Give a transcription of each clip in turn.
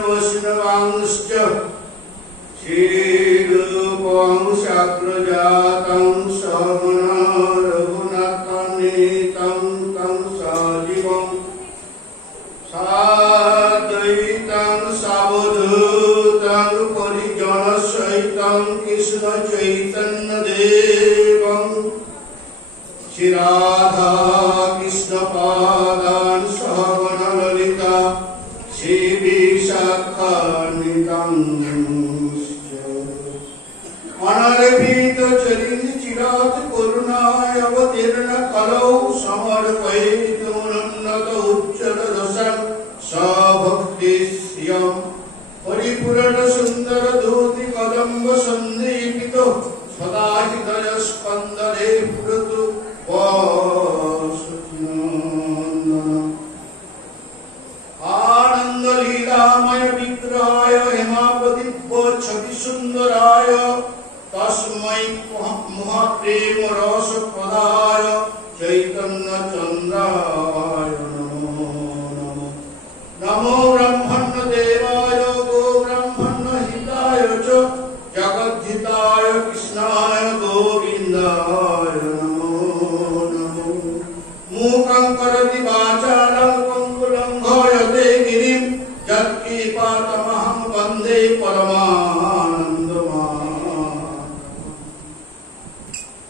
वैष्णवांश्च श्रीरूपं शास्त्रजातं श्रवण रघुनाथान्वितं तं सजीवं साद्वैतं सावधूतं परिजनसहितं कृष्णचैतन्यदेवं श्रीराधा कृष्णपादान् श्रवणललिता अनर्भित चरित चिरात करुणाय अवतीर्ण कलौ समर्पयितुमुन्नत उच्चत रसं सभक्ति श्रियं परिपूर्ण सुंदर धूति कदम्ब सन्दीपित सदा हृदय स्पन्दने पुरतु आनंद लीलामय विग्रहाय हेमापतिव्य छवि सुंदराय तस्मै महाप्रेम रस प्रदाय चैतन्य चंद्राय नमो नमो नमो ब्रह्मण्य देवाय गो ब्रह्मण्य हिताय च जगद्धिताय कृष्णाय गोविन्दाय नमो नमो मूकं करोति वाचालं यत्कृपातमहं वन्दे परमानन्दमाधवम्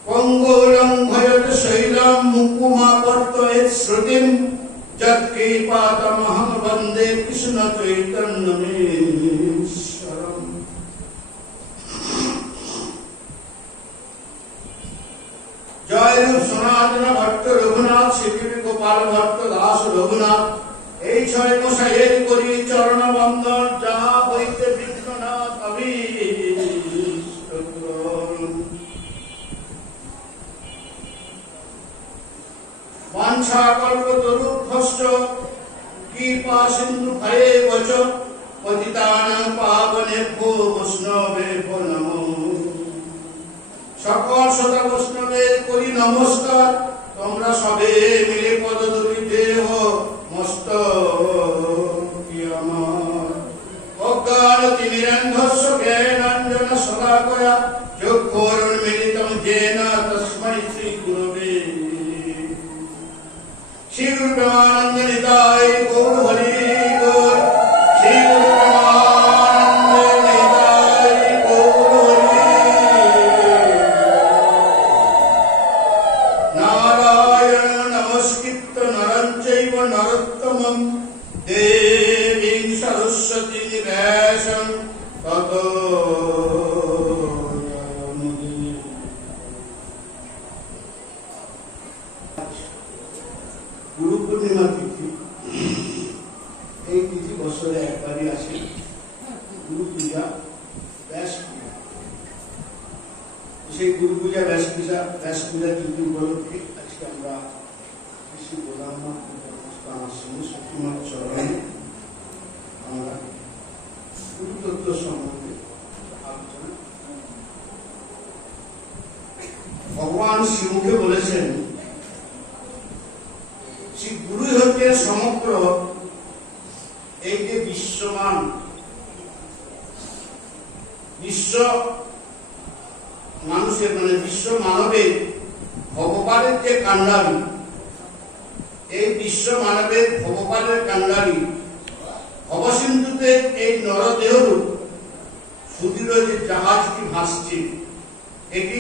पङ्गुलं भयदशैलं मुकुमापर्तयेत् श्रुतिं यत्कृपातमहं वन्दे कृष्णचैतन्यमीश्वरम् जय रूप सनातन भट्ट रघुनाथ श्री गोपाल भट्ट दास रघुनाथ এই ছয় মশাইয়ের করি চরণ বন্দন যাহা হইতে বিঘ্ননাথ অভীষ্ট বাঞ্ছা কল্পতরুভ্যশ্চ কৃপা সিন্ধু ভয়ে বচ পতিতানাং পাবনেভ্যো বৈষ্ণবেভ্যো নমো সকল সদা বৈষ্ণবের করি নমস্কার তোমরা সবে মিলে পদধূলি দেহ মস্ত অজ্ঞানতিমিরন্ধস্য জ্ঞানাঞ্জন শলাকয়া চক্ষুরুন্মিলিতং येन তস্मै শ্রীগুরবে শ্রীগুরুপ্রেমানন্দ নিতাই গৌর হরি গৌর শ্রীগুরুপ্রেমানন্দ নিতাই গৌর হরি নারায়ণ নমস্কৃত্য নরং চৈব নরোত্তমং দেবীং সরস্বতীং ব্যাসং ততো গুরু পূর্ণিমা তিথি এই তিথি বছরে একবারই আসে গুরু পূজা ব্যাস পূজা সেই গুরু পূজা ব্যাস পূজা তিথি উপলক্ষে আজকে আমরা শ্রী গোলামা সত্যিমার চরণে আমরা গুরুতত্ত্ব সম্বন্ধে আলোচনা ভগবান শিবকে বলেছেন শ্রী গুরু হচ্ছে সমগ্র এই যে বিশ্বমান বিশ্ব মানুষের মানে বিশ্ব মানবের ভগবানের যে কান্ডারি এই বিশ্ব মানবের ভগবানের কান্ডারি ভবসিন্ধুতে এই নরদেহরূপ সুদৃঢ় যে জাহাজটি ভাসছে এটি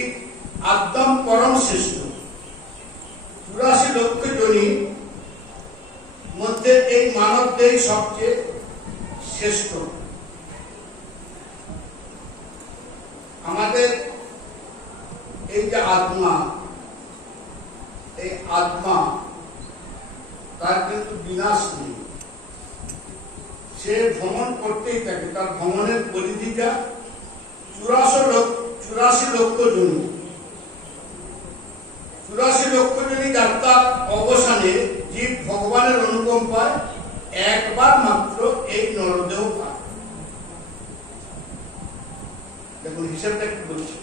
একদম পরম শ্রেষ্ঠ 84 লক্ষ জনি মধ্যে এই মানব দেহ সবচেয়ে শ্রেষ্ঠ আমাদের এই যে আত্মা এই আত্মা তার কিন্তু বিনাশ নেই সে ভ্রমণ করতেই থাকে তার ভ্রমণের পরিধিটা 84 লক্ষ জনি 84 লক্ষ জনি যাত্রার অবসানে জীব ভগবানের অনুকম্পায় একবার মাত্র এই নরদেহ পায় দেখুন হিসাবটা কি বলছে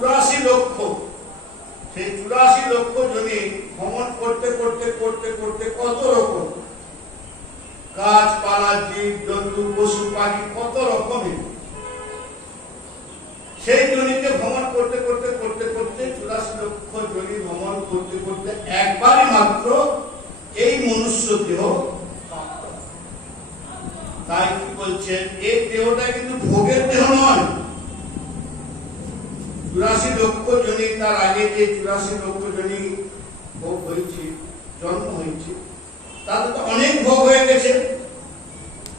84 লক্ষ সেই 84 লক্ষ জনি ভ্রমণ করতে করতে করতে করতে কত রকম গাছপালা, জীব জন্তু, পশু পাখি, কত রকমের। সেই জনিতে ভ্রমণ করতে করতে করতে করতে 84 লক্ষ জনি ভ্রমণ করতে করতে একবারই মাত্র এই মনুষ্য দেহ। তাই কি বলছেন, এই দেহটা কিন্তু ভোগের দেহ নয়। 84 লক্ষ জনি, তার আগে যে 84 লক্ষ জনি ভোগ হয়েছে, জন্ম হয়েছে, তাতে তো অনেক ভোগ হয়ে গেছে।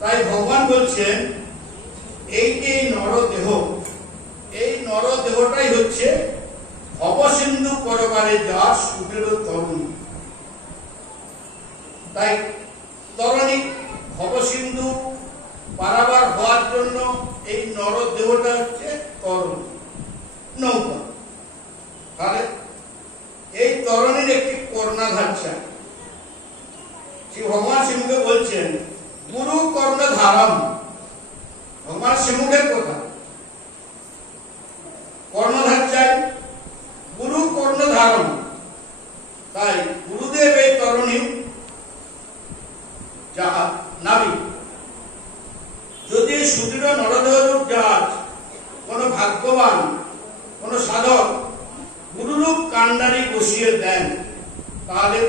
তাই ভগবান বলছেন এই যে নরদেহ, এই নরদেহটাই হচ্ছে ভবসিন্ধু পরকালে যার সুখের তরণী। তাই তরণী ভবসিন্ধু পারাবার হওয়ার জন্য এই নরদেহটা হচ্ছে তরণী, নৌকা। তাহলে এই তরণীর একটি কর্ণাধার চাই। শ্রী ভগবান শ্রীমুখে বলছেন গুরু কর্ণধারম। ভগবান শ্রীমুখের কথা, কর্ণধার চাই, গুরু কর্ণধারম। তাই গুরুদেব এই তরণী জাহাজ, নাবিক। যদি সুদৃঢ় নরদেহরূপ জাহাজ কোন ভাগ্যবান, কোন সাধক গুরুরূপ কান্ডারি বসিয়ে দেন, তাহলে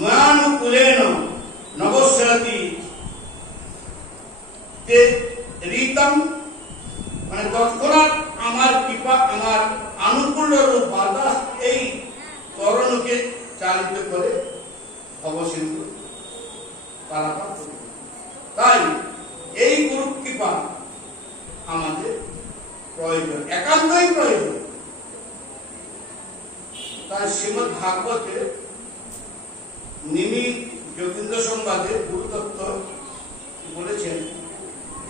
ময়ানুকূলেন নবস্যাতি রীতম, মানে তৎক্ষণাৎ আমার কৃপা, আমার আনুকূল্য রূপ বাতাস এই তরণকে চালিত করে ভবসিন্ধু পারাপার করবে। তাই এই গুরু কৃপা আমাদের প্রয়োজন, একান্তই প্রয়োজন। তাই শ্রীমদ ভাগবতে নিমি যোগীন্দ্র সংবাদে গুরুদত্ত বলেছেন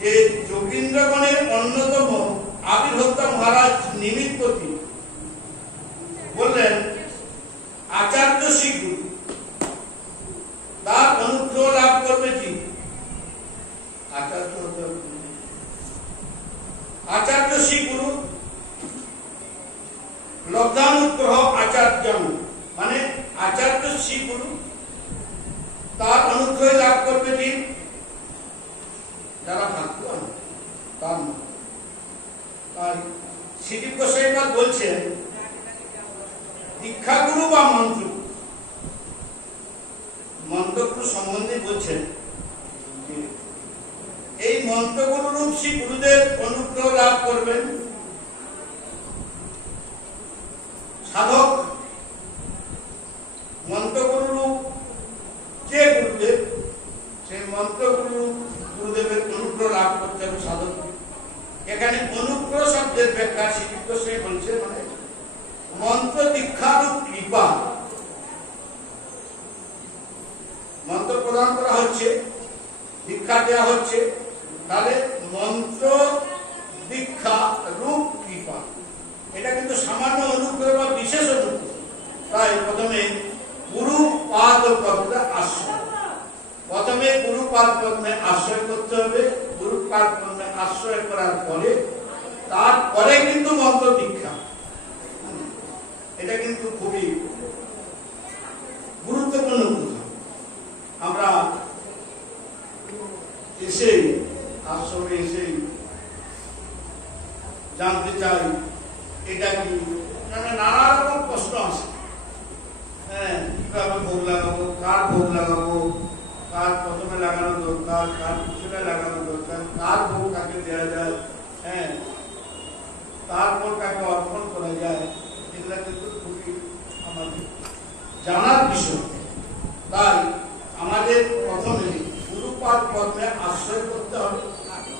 যে যোগীন্দ্রগণের অন্যতম আবির্ভক্তা মহারাজ নিমিত্তপতি বললেন আচার্য শ্রী গুরু, তার অনুগ্রহ লাভ করবে কি? আচার্য শ্রী গুরু লব্ধানুগ্রহ আচার্য, মানে আচার্য শ্রী গুরু তার অনুগ্রহ লাভ করবে কি? যারা ভাগ্যবান তার। তাই শ্রীদীপ গোস্বামীপাদ বলছেন দীক্ষাগুরু বা মন্ত্রগুরু সম্বন্ধে বলছেন যে এই মন্ত্রগুরু রূপ শ্রী গুরুদেব অনুগ্রহ লাভ করবেন সাধক। মন্ত্রগুরু রূপ যে গুরুদেব, সেই মন্ত্রগুরু গুরুদেবের অনুগ্রহ লাভ করতে হবে সাধক। এখানে অনুগ্রহ শব্দের ব্যাখ্যা শ্রীদীপ গোস্বামী বলছে মানে মন্ত্র দীক্ষারূপ কৃপা। মন্ত্র প্রদান করা হচ্ছে, দীক্ষা দেওয়া হচ্ছে, তাহলে মন্ত্র দীক্ষা রূপ কৃপা, এটা কিন্তু সামান্য অনুগ্রহ বা বিশেষ অনুগ্রহ। তাই প্রথমে গুরু পাদ পদ্মে আশ্রয়, প্রথমে গুরু পাদ পদ্মে আশ্রয় করতে হবে। গুরু পাদ পদ্মে আশ্রয় করার পরে তারপরে কিন্তু মন্ত্র দীক্ষা। এটা কিন্তু খুবই গুরুত্বপূর্ণ কথা। আমরা এসেই আশ্রমে এসেই জানতে চাই এটা কি, নানা রকম প্রশ্ন আছে। হ্যাঁ, কিভাবে ভোগ লাগাবো, কার ভোগ লাগাবো, কার প্রথমে লাগানো দরকার, কার পিছনে লাগানো দরকার, কার ভোগ কাকে দেওয়া যায়, হ্যাঁ, তারপর কাকে অর্পণ করা যায়, এগুলা কিন্তু খুবই আমাদের জানার বিষয়। তাই আমাদের প্রথমে গুরুপাদ পদ্মে আশ্রয় করতে হবে।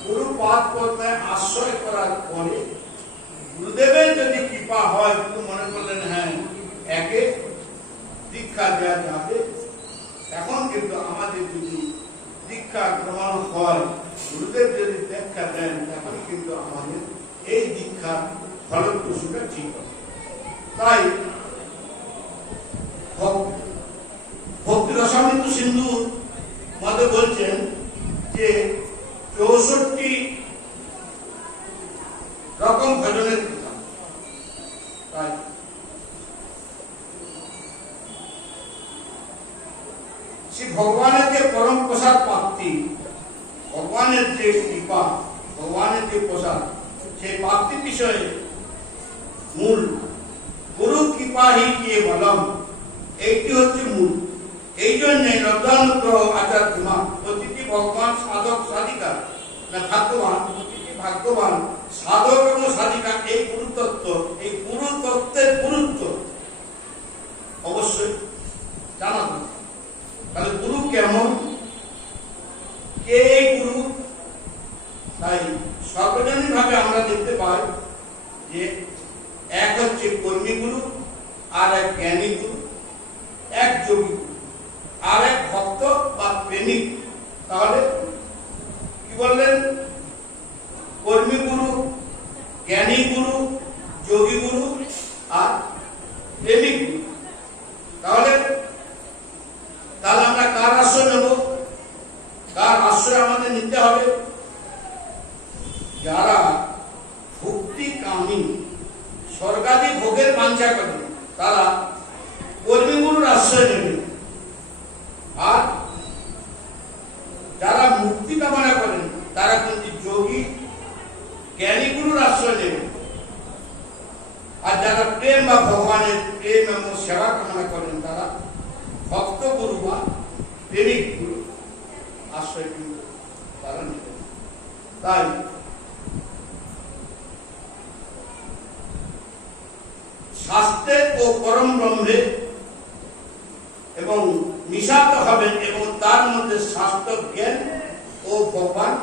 গুরুপাদ পদ্মে আশ্রয় করার পরে গুরুদেবের যদি কৃপা হয়, কিন্তু মনে করলেন হ্যাঁ একে দীক্ষা দেওয়া যাবে, এখন কিন্তু আমাদের যদি দীক্ষা গ্রহণ হয়, গুরুদেব যদি দীক্ষা দেন, তখন কিন্তু আমাদের এই দীক্ষার ফলপ্রসূটা ঠিক হবে। তাই ভক্তি রসামৃত সিন্ধু মধ্যে বলছেন যে 64 রকম ভজনের কথা। তাই শ্রী ভগবানের যে পরম প্রসাদ পাত্র, ভগবানের যে কৃপা, ভগবানের যে প্রসাদ, সেই প্রাপ্তি বিষয়ে মূল গুরু কৃপা হি কিয়ে বলম, এইটি হচ্ছে মূল। এই জন্য লব্ধানুগ্রহ আচার্যমা, প্রতিটি ভগবান সাধক সাধিকা না ভাগ্যবান, প্রতিটি ভাগ্যবান সাধক এবং সাধিকা এই গুরুতত্ত্ব, এই গুরুতত্ত্বের গুরুত্ব অবশ্যই জানা দরকার। তাহলে গুরু কেমন, কে এই গুরু? তাই সর্বজনীন ভাবে আমরা দেখতে পাই যে এক হচ্ছে কর্মী গুরু, আর এক জ্ঞানী গুরু, এক যোগী গুরু, আর এক ভক্ত বা প্রেমিক। তাহলে কি বললেন? কর্মী গুরু, জ্ঞানী গুরু, যোগী গুরু আর প্রেমিক গুরু। তাহলে আমরা কার আশ্রয় নেব? কার আশ্রয় আমাদের নিতে হবে? যারা ভক্তি কামী, স্বর্গাদি ভোগের বাঞ্ছা করে, তারা কর্মী গুরুর আশ্রয় নেবে। আর যারা মুক্তি কামনা করেন তারা কিন্তু যোগী জ্ঞানী গুরুর আশ্রয় নেবে। আর যারা প্রেম বা ভগবানের প্রেম এবং সেবা কামনা করেন তারা ভক্ত গুরু বা প্রেমিক গুরু আশ্রয় কিন্তু তারা নেবে। তাই শাস্ত্রে ও পরম ব্রহ্মে এবং মিশাত হবেন, এবং তার মধ্যে শাস্ত্র জ্ঞান ও ভগবান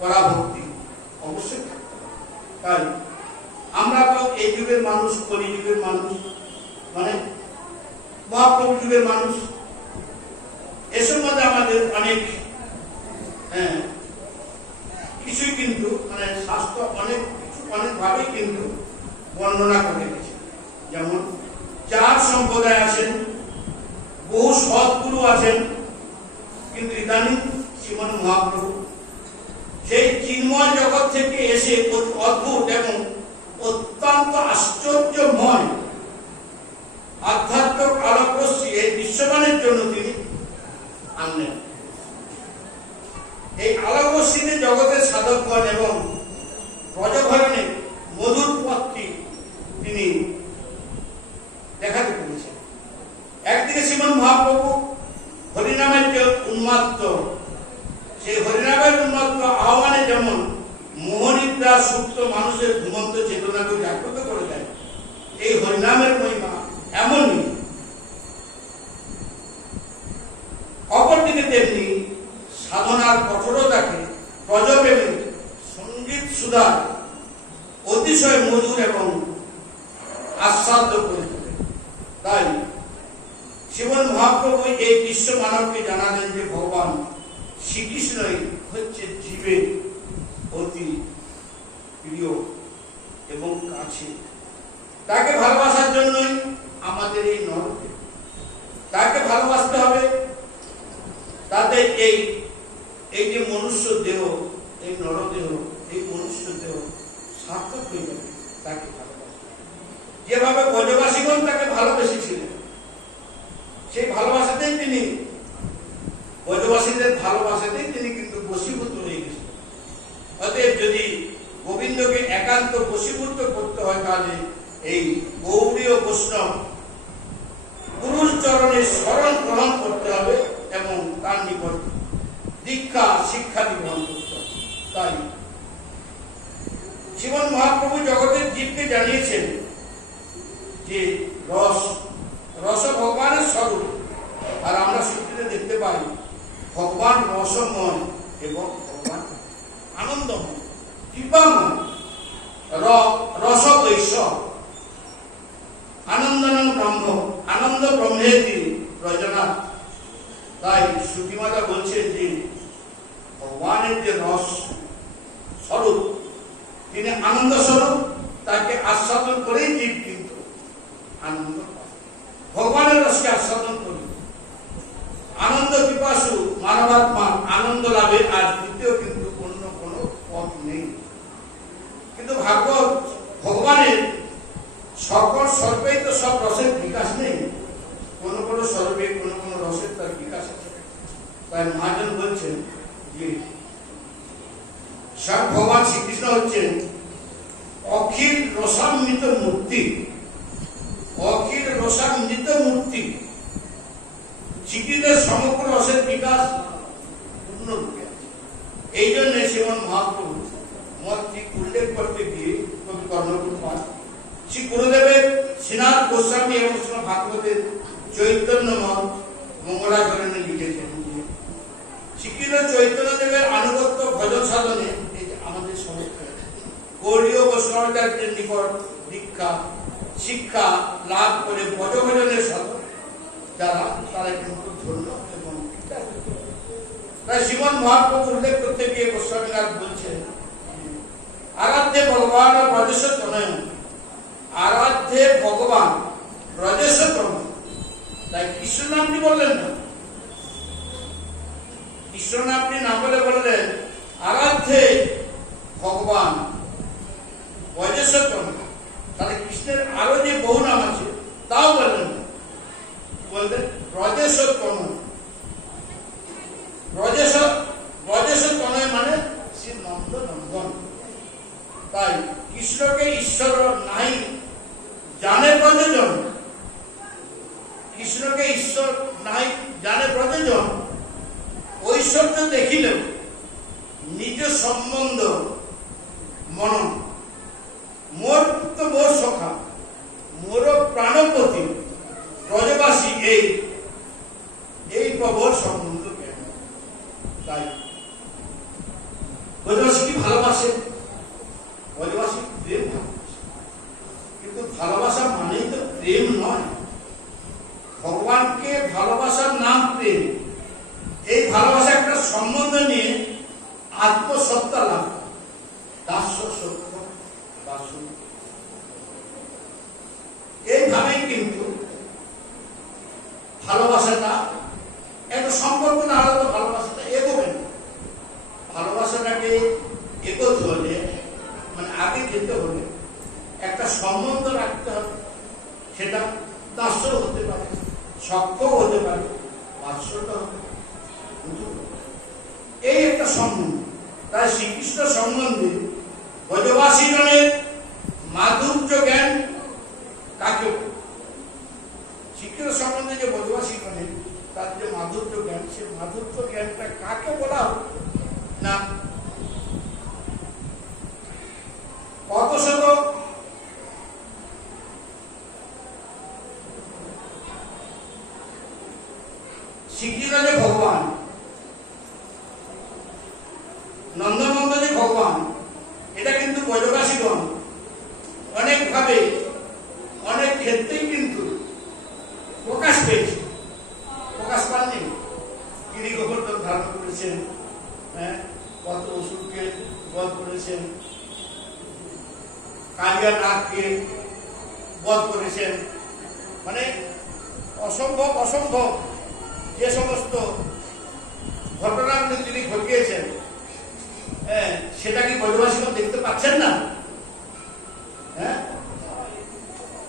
পরাভক্তি অবশ্যই থাকতে হবে। তাই আমরা তো এই যুগের মানুষ, কলি যুগের মানুষ, মানে মহাপ্রভু যুগের মানুষ, এসব মধ্যে আমাদের অনেক কিছুই কিন্তু মানে শাস্ত্র অনেক কিছু অনেকভাবেই কিন্তু বর্ণনা করে গেছে। যেমন 4 সম্প্রদায় আছেন, বহু সৎগুরু আছেন, কিন্তু ইদানিং শ্রীমন মহাপ্রভু সেই চিন্ময় জগৎ থেকে এসে অদ্ভুত এবং অত্যন্ত আশ্চর্যময় আধ্যাত্মিক আলোকরশ্মি এই বিশ্বমানের জন্য তিনি আনলেন। এই আলোকরশ্মিতে জগতের সাধকগণ এবং ব্রজভরণের মধুর পথটি তিনি দেখাতে পেরেছেন। একদিকে শ্রীমন মহাপ্রভু হরিনামের যে উন্মাত্ত, সেই হরিনামের উন্মাত্ত আহ্বানে যেমন মোহনিদ্রা সুপ্ত মানুষের ঘুমন্ত চেতনাকে জাগ্রত করে দেয়, এই হরিনামের মহিমা এমনই। অপরদিকে তেমনি সাধনার কঠোরতাকে ব্রজপ্রেমে সঙ্গীত সুধা অতিশয় মধুর এবং আস্বাদ্য করে তোলে। তাই শ্রীমন মহাপ্রভু এই বিশ্ব মানবকে জানালেন যে ভগবান শ্রীকৃষ্ণই হচ্ছে জীবের অতি প্রিয় এবং কাছে। তাকে ভালোবাসার জন্যই আমাদের এই নরকে, তাকে ভালোবাসতে হবে। তাতে এই যে মনুষ্য দেহ, এই নরদেহ, এই মনুষ্য দেহ সার্থক হয়ে যাবে তাকে ভালোবাসতে। যেভাবে ব্রজবাসীগণ তাকে ভালোবেসেছিলেন, সেই ভালোবাসাতেই তিনি, ব্রজবাসীদের ভালোবাসাতেই তিনি কিন্তু বশীভূত হয়ে গেছেন। অতএব যদি গোবিন্দকে একান্ত বশীভূত করতে হয়, তাহলে এই গৌড়ীয় বৈষ্ণব গুরুর চরণে শরণ গ্রহণ করতে হবে এবং তার নিকট দীক্ষা শিক্ষা গ্রহণ করতে হবে। তাই শ্রীমন মহাপ্রভু জগতের জীবকে জানিয়েছেন যে রস ভগবানের স্বরূপ। আর আমরা সত্যিতে দেখতে পাই ভগবান রসময় এবং ভগবান আনন্দময়, কৃপাময়, রস বৈশ্য আনন্দনং ব্রহ্ম, আনন্দ ব্রহ্মেতি রজনাথ। তাই শ্রুতিমাতা বলছেন যে ভগবানের যে রস স্বরূপ, তিনি আনন্দ স্বরূপ, তাকে আস্বাদন করেই জীব কিন্তু আনন্দ পায়। ভগবানের রসকে আস্বাদন করি। আনন্দ পিপাসু মানবাত্মা আনন্দ লাভে আর দ্বিতীয় কিন্তু অন্য কোন পথ নেই। কিন্তু ভগবানের সকল সর্বেই তো সব রসের বিকাশ নেই, কোন কোন সর্বে কোন কোন রসের তার বিকাশ আছে। তাই মহাজন বলছেন যে স্বয়ং ভগবান শ্রীকৃষ্ণ হচ্ছেন অখিল রসান্বিত মূর্তি, অখিল রসান্বিত মূর্তি। শ্রীকৃষ্ণের সমগ্র রসের বিকাশ পূর্ণরূপে। এই জন্য শ্রীমন মহাপ্রভু মত ঠিক উল্লেখ করতে গিয়ে কবি কর্ণকুট পাঠ শ্রী গুরুদেবের শ্রীনাথ গোস্বামী এবং শ্রী ভাগবতের চৈতন্য মত মঙ্গলাচরণে লিখেছেন যে শ্রীকৃষ্ণ চৈতন্য দেবের আনুগত্য ভজন সাধনে আমাদের সমস্ত গৌড়ীয় বৈষ্ণবাচার্যের নিকট দীক্ষা শিক্ষা লাভ করে ভজভজনের সাধন যারা তারা কিন্তু ধন্য এবং তাই শ্রীমন মহাপ্রভু উল্লেখ করতে গিয়ে গোস্বামীনাথ বলছেন আরাধ্যে ভগবান ব্রজেশ তনয়, আরাধ্যে ভগবান ব্রজেশ তনয়। তাই কৃষ্ণ নামটি বললেন না, কৃষ্ণ নামটি না বলে বললেন আরাধ্যে ভগবান ব্রজেশ তনয়। তাহলে কৃষ্ণের আরো যে বহু নাম আছে তাও বললেন না, বললেন ব্রজেশ তনয়। ব্রজেশ তনয় মানে শ্রী নন্দ নন্দন। তাই কৃষ্ণকে ঈশ্বর নাই জানে ব্রজজন, কৃষ্ণকে ঈশ্বর নাই জানে ব্রজজন। ঐশ্বর্য দেখিলেও নিজ সম্বন্ধ মনন, মোর পুত্র মোর সখা মোর প্রাণপতি ব্রজবাসী এই প্রবল সম্বন্ধ জ্ঞান। তাই ব্রজবাসী কি ভালোবাসে? ব্রজবাসী প্রেম ভালোবাসে, কিন্তু ভালোবাসা মানেই তো প্রেম নয়। ভগবানকে ভালোবাসার নাম প্রেম। এই ভালোবাসা একটা সম্বন্ধ নিয়ে আত্মসত্তা লাভ, দাস্য সত্য দাস্য। এইভাবেই কিন্তু ভালোবাসাটা একটা সম্পর্ক না হলে তো ভালোবাসাটা এগোবে না। ভালোবাসাটাকে এগোতে হলে মানে আগে যেতে হলে একটা সম্বন্ধ রাখতে হবে। সেটা দাস্য হতে পারে, সখ্য হতে পারে, বাৎসল্য হতে পারে, এই একটা সম্বন্ধ। তাই শ্রীকৃষ্ণ সম্বন্ধে ব্রজবাসীগণের মাধুর্য জ্ঞান কাকে? শ্রীকৃষ্ণ সম্বন্ধে যে ব্রজবাসীগণের তার যে মাধুর্য জ্ঞান, সে মাধুর্য জ্ঞানটা কাকে বলা হবে না? কত শত শ্রীকৃষ্ণ যে ভগবান, নন্দনন্দ যে ভগবান, এটা কিন্তু ব্রজবাসীগণ অনেক ভাবে অনেক ক্ষেত্রেই কিন্তু প্রকাশ পেয়েছে। প্রকাশ পাননি? গিরি গোবর্ধন ধারণ করেছেন, কত অসুরকে বধ করেছেন, কালিয়া নাগকে বধ করেছেন, মানে অসম্ভব অসম্ভব যে সমস্ত ঘটনাগুলি তিনি ঘটিয়েছেন, সেটা কি ব্রজবাসীগণ দেখতে পাচ্ছেন না?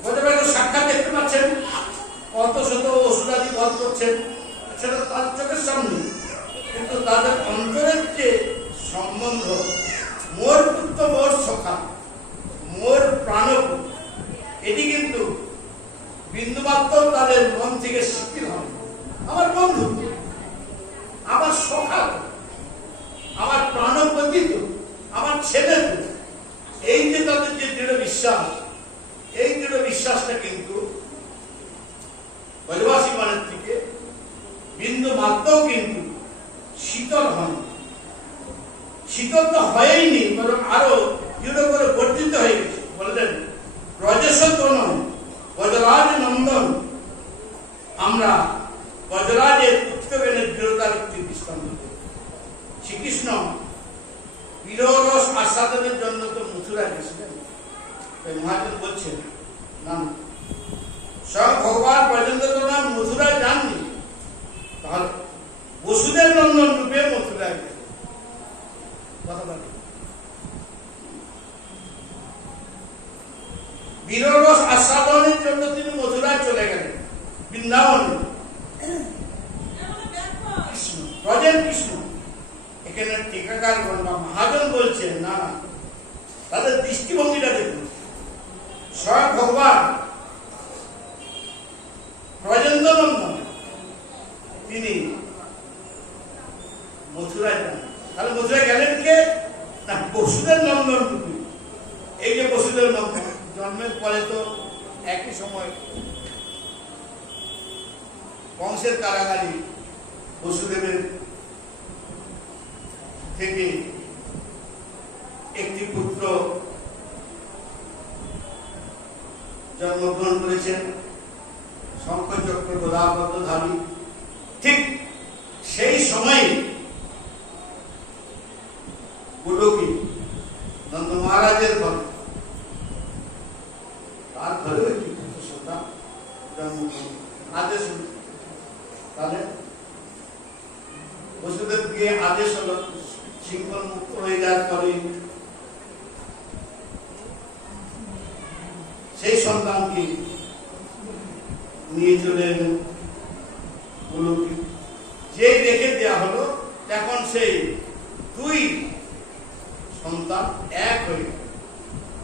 ব্রজবাসী সাক্ষাৎ দেখতে পাচ্ছেন, কত শত অসুরাদি বধ করছেন, সেটা তার চোখের সামনে। কিন্তু তাদের অন্তরের যে সম্বন্ধ, মোর পুত্র মোর সখা মোর প্রাণপুত্র, এটি কিন্তু বিন্দুমাত্র তাদের মন থেকে শিথিল হয়। আমার বন্ধু, আমার সখা, আমার প্রাণপতি, আমার ছেলে, এই যে তাদের যে দৃঢ় বিশ্বাস, এই দৃঢ় বিশ্বাসটা কিন্তু ব্রজবাসী মানের থেকে বিন্দু মাত্রও কিন্তু শীতল হয়। শীতল তো হয়নি, বরং আরো দৃঢ় করে বর্ধিত হয়ে গেছে। বললেন ব্রজেশ তনয় ব্রজরাজ নন্দন। আমরা ব্রজরাজের পুত্রগণের দৃঢ়তার একটি দৃষ্টান্ত। শ্রীকৃষ্ণ বিররস আস্বাদনের জন্য তো মথুরা গেছিলেন। মহাজন বলছেন না, স্বয়ং ভগবান পর্যন্ত তো না মথুরায় যাননি, তাহলে বসুদেব নন্দন রূপে মথুরায় গেলেন। কথা বলেন, বিররস আস্বাদনের জন্য তিনি মথুরায় চলে গেলেন, বৃন্দাবনে। কৃষ্ণ ব্রজের কৃষ্ণ, এখানে টিকাকারগণ বা মহাজন বলছেন না, তাদের দৃষ্টিভঙ্গিটা দেখুন। স্বয়ং ভগবান ব্রজেন্দ্রনন্দন তিনি মথুরায় যান। তাহলে মথুরায় গেলেন কে না? বসুদেব নন্দন রূপী। এই যে বসুদেব নন্দন জন্মের পরে তো একই সময় কংসের কারাগারে বসুদেবের থেকে একটি পুত্র জন্মগ্রহণ করেছেন, শঙ্খচক্র গদাপদ্মধারী। ঠিক সেই সময় গোলকে নন্দ মহারাজের ঘরে, তার ঘরেও একটি পুত্র সন্তান জন্মগ্রহণ আদেশ হল। তাহলে বসুদেব গিয়ে আদেশ হলো শৃঙ্খল মুক্ত হয়ে যাওয়ার পরে সেই সন্তানকে নিয়ে চলে এলেন গোলকে। যেই রেখে দেওয়া হলো তখন সেই দুই সন্তান এক হয়ে গেল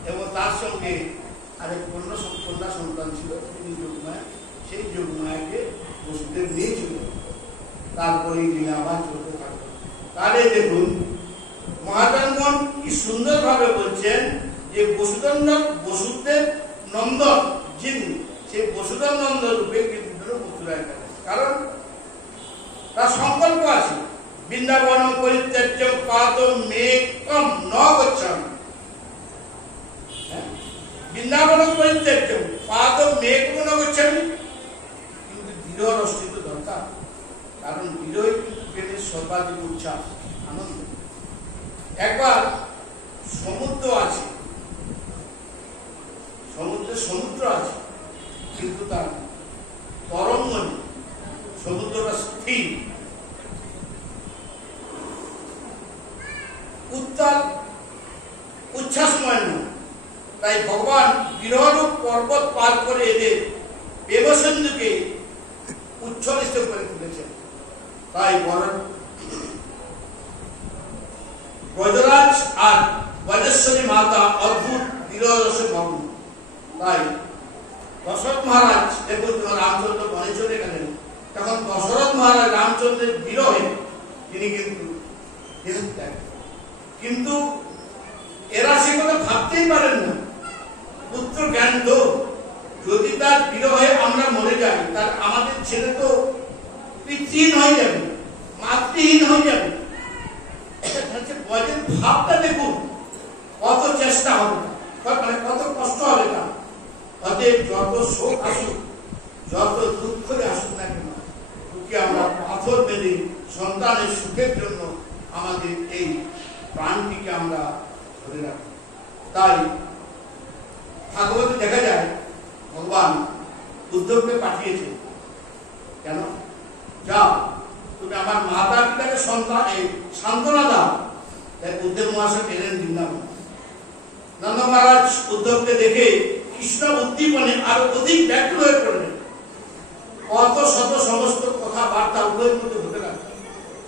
এবং তার সঙ্গে আরেক কন্যা সন্তান ছিল তিনি যোগমায়া। সেই যোগমায়াকে বসুদেব নিয়ে চলে, তারপরে দিনে আবার চলতে থাকলো। তাহলে দেখুন মহাজনগণ কি সুন্দর ভাবে বলছেন যে বসুদেব নন্দন যিনি, সেই বসুদেব নন্দন রূপে কিন্তু মথুরায় গেলেন। কারণ তার সংকল্প আছে, বৃন্দাবন পরিত্যাজ্য পাদম মেকম ন গচ্ছামি। বৃন্দাবন পরিত্যাজ্য পাদম মেকম ন গচ্ছামি। কিন্তু বিরহর অস্তিত্ব দরকার, কারণ বিরহই কিন্তু প্রেমের সর্বাধিক উচ্ছ্বাস, আনন্দ। একবার সমুদ্র আছে, সমুদ্র আছে, কিন্তু তার তরঙ্গ নেই, সমুদ্রটা স্থির, উত্তাল উচ্ছ্বাসময় নয়। তাই ভগবান বিরহরূপ পর্বত পার করে এদের প্রেমসিন্ধুকে উচ্ছ্বলিত করে তুলেছেন। তাই ব্রজরাজ আর ব্রজেশ্বরী মাতা অদ্ভুত বিরহরসে মগ্ন। তাই দশরথ মহারাজ দেখুন রামচন্দ্র বনে চলে গেলেন, তখন দশরথ মহারাজ রামচন্দ্রের বিরহে তিনি কিন্তু দেহ ত্যাগ। কিন্তু এরা সে কথা ভাবতেই পারেন না। পুত্র জ্ঞান তো যদি তার বিরহে আমরা মরে যাই, তার আমাদের ছেলে তো পিতৃহীন হয়ে যাবে, মাতৃহীন হয়ে যাবে। বজের ভাবটা দেখুন, কত চেষ্টা হবে, মানে কত কষ্ট হবে তা। অতএব যত শোক আসুক, যত দুঃখ আসুক না কেন, তোকে আমরা পাথর বেঁধে সন্তানের সুখের জন্য আমাদের এই প্রাণটিকে আমরা ধরে রাখি। তাই ভাগবতে দেখা যায় ভগবান উদ্ধবকে পাঠিয়েছে, কেন? যাও তুমি আমার মাতা পিতাকে সান্ত্বনা দাও। তাই উদ্ধব মহাশয় এলেন বৃন্দাবন। নন্দ মহারাজ উদ্ধবকে দেখে কৃষ্ণ উদ্দীপনে আরো অধিক ব্যাকুল হয়ে পড়লেন। কত শত সমস্ত কথাবার্তা উভয়ের মধ্যে হতে লাগলো।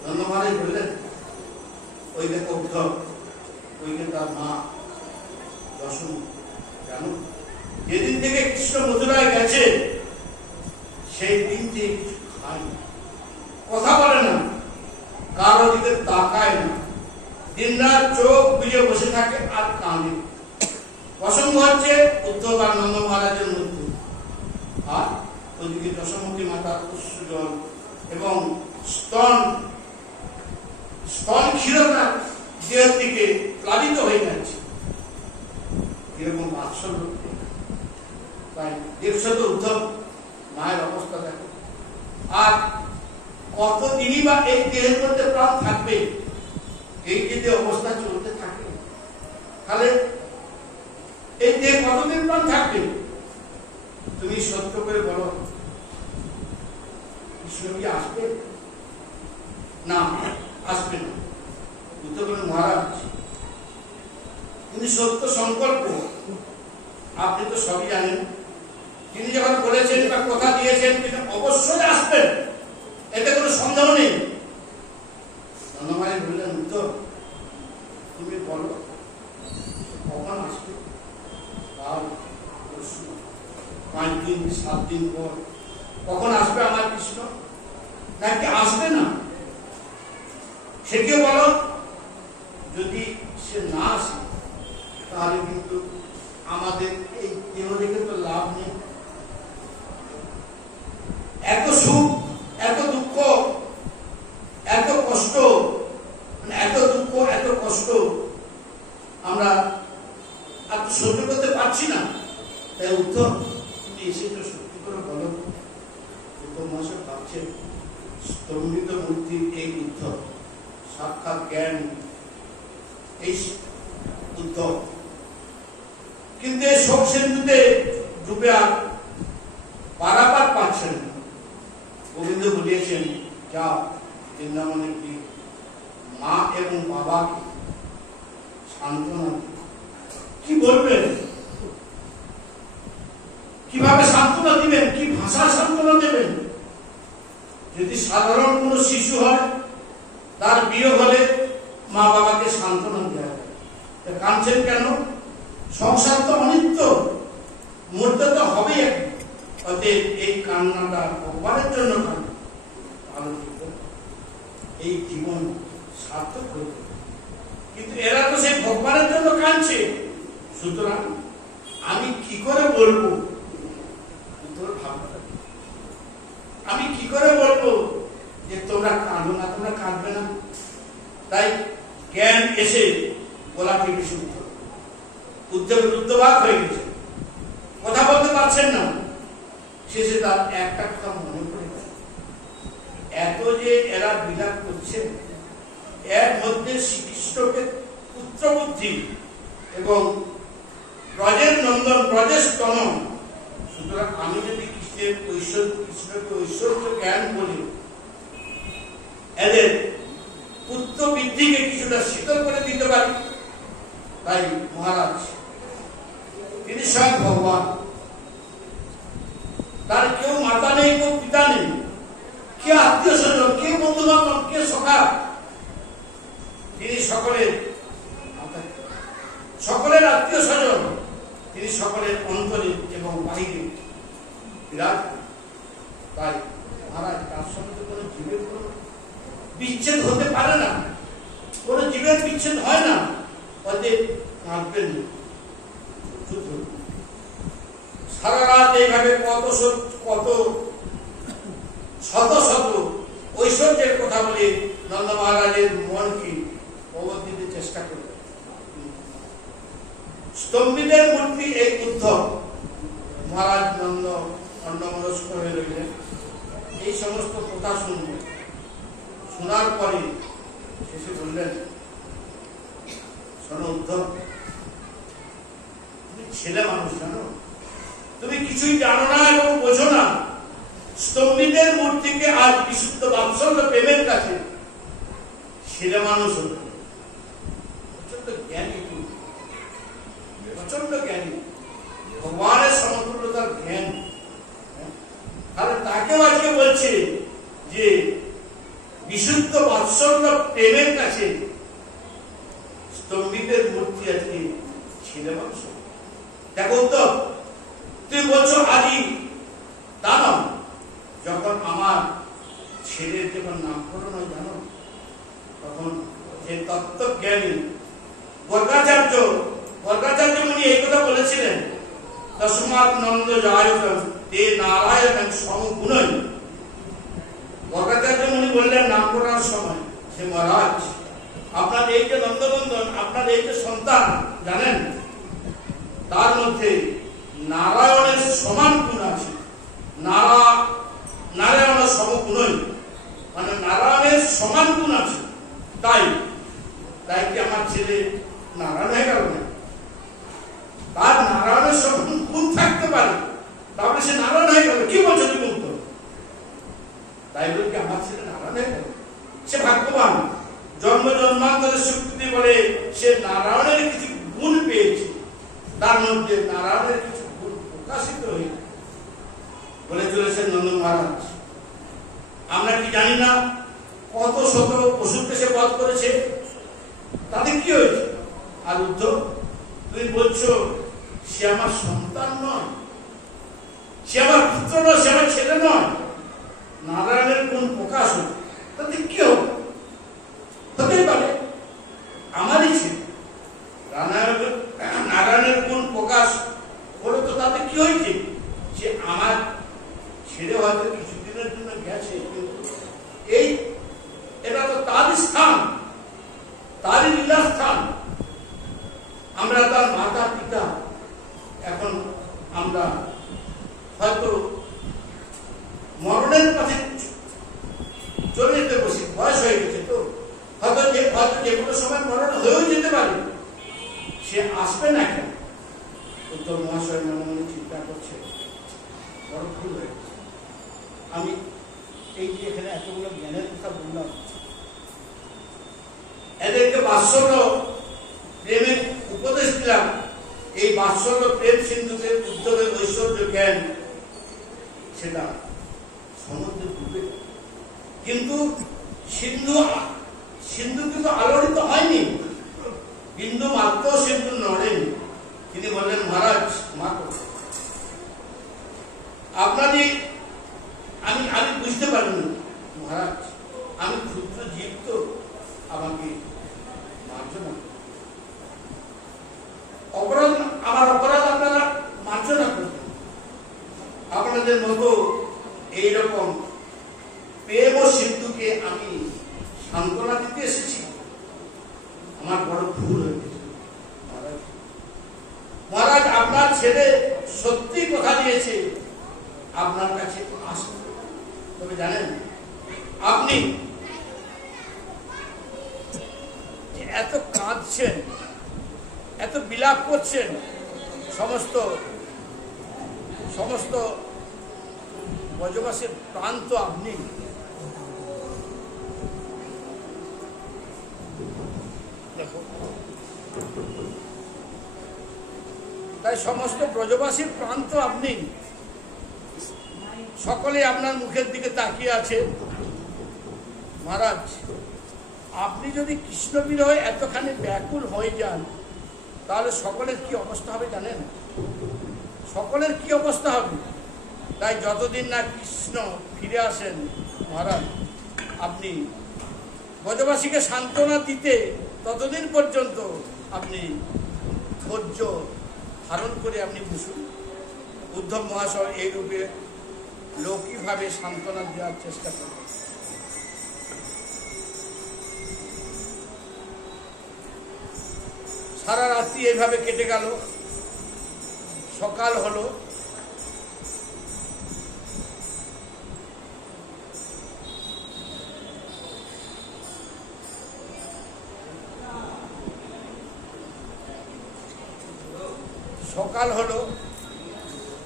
নন্দ মহারাজ বললেন, ওই দেখো উদ্ধব, ওইকে তার মা যশোদা। জানো, যেদিন থেকে কৃষ্ণ মথুরায় গেছে সেই দিন থেকে কিছু খায় না, কথা বলে না, কারো দিকে তাকায় না, দিন রাত চোখ বুঝে বসে থাকে আর কাঁদে। প্রসঙ্গ হচ্ছে উদ্ধব আর নন্দ মহারাজের মধ্যে। আর ওদিকে যশোমতী মাতার অশ্রুজল এবং স্তন ক্ষীরতা দেহের দিকে প্লাবিত হয়ে যাচ্ছে, এরকম বাৎসল্য। তাই দেবশত উদ্ধব মায়ের অবস্থা দেখো। আর কতদিনই বা এই দেহের মধ্যে প্রাণ থাকবে? এই যদি অবস্থা চলতে থাকে তাহলে এই দেহ কতদিন প্রাণ থাকবে? তুমি সত্য করে বলো, কৃষ্ণ কি আসবে? না, আসবে না। বুঝতে পারেন মহারাজ, তিনি সত্য সংকল্প, আপনি তো সবই জানেন। তিনি যখন বলেছেন বা কথা দিয়েছেন তিনি অবশ্যই আসবেন, এতে কোনো সন্দেহ নেই। নন্দমাই বললেন, উত্তর তুমি বলো কখন আসবে? আর 5 দিন 7 দিন পর কখন আসবে আমার কৃষ্ণ? নাকি আসবে না? সেকে বলো যদি সে না আসে তাহলে কিন্তু আমাদের এই দেহ রেখে তো লাভ নেই। এত সুখ, এত দুঃখ, এত কষ্ট, এত দুঃখ, এত কষ্ট আমরা আর সহ্য করতে পারছি না। তাই উত্তর তুমি এসে তো সত্যি করে বলো তোমার ভাবছেন স্তম্ভিত মূর্তির এই উত্তর সাক্ষাৎ জ্ঞান, এই উত্তর। কিন্তু এই শোক সিন্ধুতে ডুবে আর পারাপার পাচ্ছেন। গোবিন্দ বলিয়েছেন যা বৃন্দাবনের মা এবং বাবাকে সান্ত্বনা। কি বলবেন? কিভাবে সান্ত্বনা দিবেন? কি ভাষায় সান্ত্বনা দেবেন? যদি সাধারণ কোন শিশু হয়, তার বিয়ে হলে মা বাবাকে সান্ত্বনা দেওয়া হয়। কাঁদছেন কেন? সংসার তো অনিত্য, মরতে তো হবেই। অতএব এই কান্নাটা ভগবানের জন্য কান্না, এই জীবন সার্থক হয়ে। কিন্তু এরা তো সেই ভগবানের জন্য কাঁদছে। সুতরাং আমি কি করে বলবো? আমি কি করে বলবো যে তোমরা কাঁদো না, তোমরা কাঁদবে না? তাই জ্ঞান এসে গলা থেকে শুদ্ধ উদ্যোগ হয়ে গেছে, কথা বলতে পারছেন না। শেষে তার একটা কথা মনে পড়ে গেল, এত যে এরা বিলাপ করছে, এর মধ্যে শ্রীকৃষ্ণকে পুত্র বুদ্ধি এবং ব্রজের নন্দন ব্রজের স্তনন। সুতরাং আমি যদি কৃষ্ণকে ঐশ্বর্য জ্ঞান বলি, এদের পুত্র বৃদ্ধিকে কিছুটা শীতল করে দিতে পারি। তাই মহারাজ তিনি স্বয়ং ভগবান, তার কেউ মাতা নেই, কেউ পিতা নেই, কে আত্মীয় স্বজন, কে বন্ধু বান্ধব, কে সখা। তিনি সকলের আত্মীয় স্বজন, তিনি সকলের অন্তরে এবং বাহিরে বিরাট। তাই মহারাজ তার সঙ্গে কোনো জীবের কোনো বিচ্ছেদ হতে পারে না, কোনো জীবের বিচ্ছেদ হয় না। অতএব কাঁদবেন। সারা রাত এইভাবে কত শত শত ঐশ্বর্যের কথা বলে নন্দ মহারাজের মনকে প্রবোধ দিতে চেষ্টা করবে। স্তম্ভিতের মূর্তি এই উদ্ধব। মহারাজ নন্দ অন্নমনস্ক হয়ে রইলেন। এই সমস্ত কথা শুনবেন। শোনার পরে শেষে বললেন, শোনো উদ্ধব, তুমি ছেলে মানুষ, জানো তুমি কিছুই জানো না এবং বোঝো না। স্তম্ভিতের মূর্তিকে আজ বিশুদ্ধ বাৎসল্য প্রেমের কাছে ছেলে মানুষ হল। প্রচন্ড জ্ঞানী, প্রচন্ড জ্ঞানী, ভগবানের সমতুল্যতার জ্ঞান। তাহলে তাকেও আজকে বলছে যে বিশুদ্ধ বাৎসল্য প্রেমের কাছে স্তম্ভিতের মূর্তি আজকে ছেলে মানুষ। দেখো তো, তুই বলছো আদি দানব, যখন আমার ছেলের যখন নামকরণ হয় জানো, তখন যে তত্ত্বজ্ঞানী বর্গাচার্য মুনি এই কথা বলেছিলেন, তস্মাৎ নন্দ জায়তম তে নারায়ণ সমগুণই। বর্গাচার্য মুনি বললেন নামকরণের সময়, হে মহারাজ, আপনার এই যে নন্দনন্দন, আপনার এই যে সন্তান জানেন, তার মধ্যে নারায়ণের সমান গুণ আছে। নারায়ণের সমগুণই, মানে নারায়ণের সমান গুণ আছে। তাই কি আমার ছেলে নারায়ণ হয়ে গেল না? তার নারায়ণের সমান গুণ থাকতে পারে, তারপরে সে নারায়ণ হয়ে গেল? কি বলছো তুমি উত্তর? তাই বলে কি আমার ছেলে নারায়ণ হয়ে গেল? সে ভাগ্যবান, জন্মান্তরের স্বীকৃতি বলে সে নারায়ণের কিছু গুণ পেয়েছে, তার মধ্যে নারায়ণের কিছু গুণ প্রকাশিত হয়ে বলে চলেছেন নন্দ মহারাজ। আমরা কি জানি না কত শত পশুকে সে বধ করেছে? তাতে কি হয়েছে? আর উদ্ধব, তুমি বলছো সে আমার সন্তান নয়, সে আমার পুত্র নয়, সে আমার ছেলে নয়, নারায়ণের কোন প্রকাশ হবে? তাতে কি হবে? হতেই পারে আমারই ছেলে, নারায়ণের কোন প্রকাশ হলো, তো তাতে কি হয়েছে? সে আমার ছেলে হয়তো কিছুদিনের জন্য গেছে, কিন্তু এটা তো তারই স্থান, তারই লীলা স্থান। আমরা তার মাতা পিতা, এখন আমরা হয়তো মরণের পথে চলে যেতে বসি, বয়স হয়ে গেছে, তো হয়তো যে কোনো সময় মরণ হয়েও যেতে পারে, সে আসবে না কেন? উত্তর মহাশয় মনে মনে চিন্তা করছে, বড় ভুল হয়ে গেছে। আমি এই যে এখানে এতগুলো জ্ঞানের কথা বললাম, এদেরকে বাৎসল্য প্রেমের উপদেশ দিলাম, এই বাৎসল্য প্রেম সিন্ধুতে উদ্ধবের ঐশ্বর্য জ্ঞান সেটা সমুদ্রে ডুবে, কিন্তু সিন্ধু কিন্তু আলোড়িত হয়নি, বিন্দু মাত্র সিন্ধু নড়েনি। তিনি বললেন, মহারাজ মা আপনারই আমি বুঝতে পারিনি মহারাজ, আমি ক্ষুদ্র জীব, তো আমাকে মার্জনা অপরাধ, আমার অপরাধ আপনারা মার্জনা করবেন। আপনাদের মতো এইরকম প্রেম ও সিন্ধুকে আমি সান্ত্বনা দিতে এসেছি, আমার বড় ভুল হয়ে গেছে মহারাজ। মহারাজ, আপনার ছেলে সত্যি কথা দিয়েছে, আপনার কাছে আসবে। তবে জানেন, আপনি এত কাঁদছেন, এত বিলাপ করছেন, সমস্ত ব্রজবাসীর প্রাণ তো আপনি। দেখো, তাই সমস্ত ব্রজবাসীর প্রাণ তো আপনি। সকলে আপনার মুখের দিকে তাকিয়ে আছে। মহারাজ, আপনি যদি কৃষ্ণ বিরহে এতখানি ব্যাকুল হয়ে যান, তাহলে সকলের কি অবস্থা হবে জানেন? সকলের কি অবস্থা হবে? তাই যতদিন না কৃষ্ণ ফিরে আসেন, মহারাজ, আপনি ব্রজবাসীকে সান্ত্বনা দিতে ততদিন পর্যন্ত আপনি ধৈর্য ধারণ করে আপনি বসুন। উদ্ধব মহাশয় এই রূপে লৌকিকভাবে সান্ত্বনা দেওয়ার চেষ্টা করবেন। সারা রাত্রি এইভাবে কেটে গেল। সকাল হলো।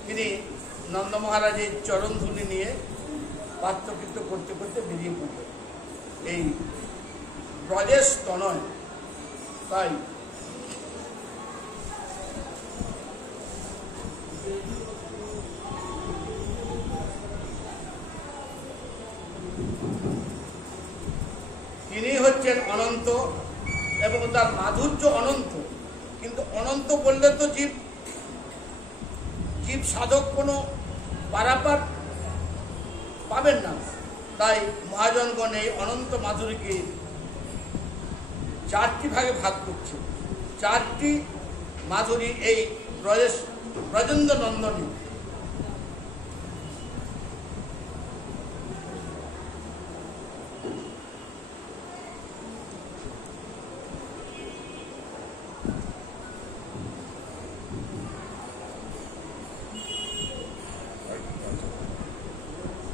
তিনি নন্দ মহারাজের চরণ ধুলি নিয়ে পাত্রকৃত্য করতে করতে বেরিয়ে পড়লেন এই ব্রজেশ তনয়। তাই তিনি হচ্ছেন অনন্ত এবং তার মাধুর্য অনন্ত। কিন্তু অনন্ত বললে তো জীব সাধক কোনো পারাপার পাবেন না। তাই মহাজনগণ এই অনন্ত মাধুরীকে চারটি ভাগে ভাগ করছে। চারটি মাধুরী এই ব্রজেন্দ্র নন্দনী।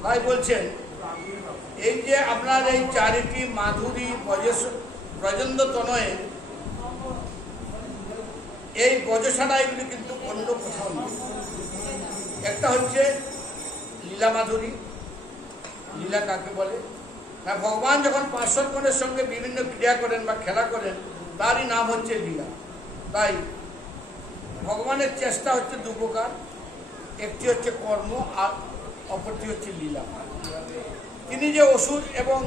তাই বলছেন এই যে আপনার এই চারিটি মাধুরী ব্রজেন্দ্র তনয়ে, এই ব্রজসানা এগুলি কিন্তু অন্য কোথাও নেই। একটা হচ্ছে লীলা মাধুরী। লীলা কাকে বলে না? ভগবান যখন পার্শ্বগণের সঙ্গে বিভিন্ন ক্রিয়া করেন বা খেলা করেন, তারই নাম হচ্ছে লীলা। তাই ভগবানের চেষ্টা হচ্ছে দু প্রকার, একটি হচ্ছে কর্ম আর অপরটি হচ্ছে লীলা। তিনি যে অসুর এবং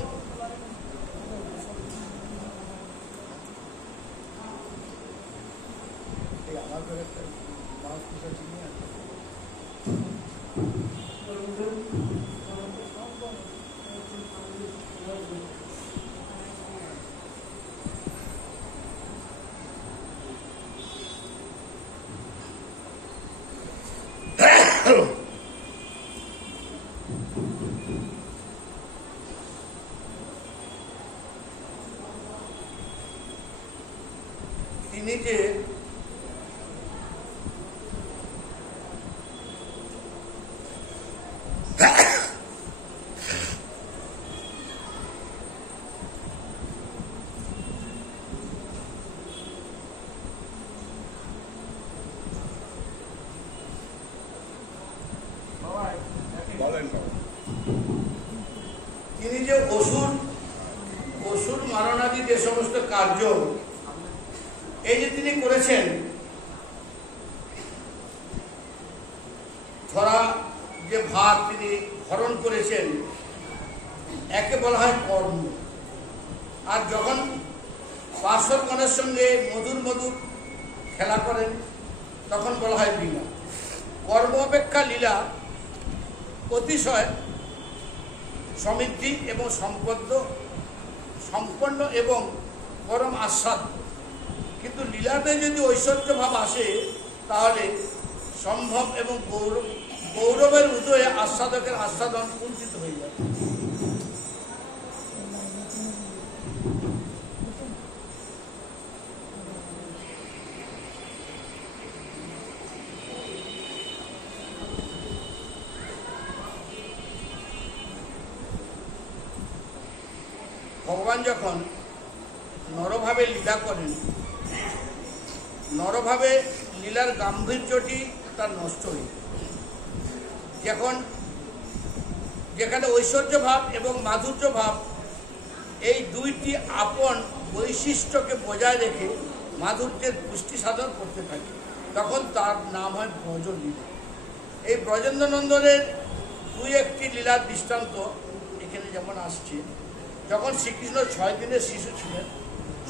তিনি যে অসুর মারণাদি যে সমস্ত কার্য এই যে তিনি করেছেন, ধরা যে ভাত তিনি হরণ করেছেন, একে বলা হয় কর্ম। আর যখন পার্শ্বগণের সঙ্গে মধুর মধুর খেলা করেন তখন বলা হয় লীলা। কর্ম অপেক্ষা লীলা অতিশয় সমৃদ্ধি এবং সম্পন্ন এবং পরম আস্বাদ। কিন্তু লীলাতে যদি ঐশ্বর্য ভাব আসে তাহলে সম্ভব এবং গৌরবের উদয়ে আস্বাদকের আস্বাদন কুঞ্চিত হয়ে যায়। ভগবান যখন নরভাবে লীলা করেন, নরভাবে লীলার গাম্ভীর্যটি তার নষ্ট হয়ে যায়। যেখানে ঐশ্বর্য ভাব এবং মাধুর্য ভাব এই দুইটি আপন বৈশিষ্ট্যকে বজায় রেখে মাধুর্যের পুষ্টি সাধন করতে থাকে, তখন তার নাম হয় ব্রজলীলা। এই ব্রজেন্দ্র নন্দনের দুই একটি লীলার দৃষ্টান্ত এখানে যেমন আসছে। যখন শ্রীকৃষ্ণ 6 দিনের শিশু ছিলেন,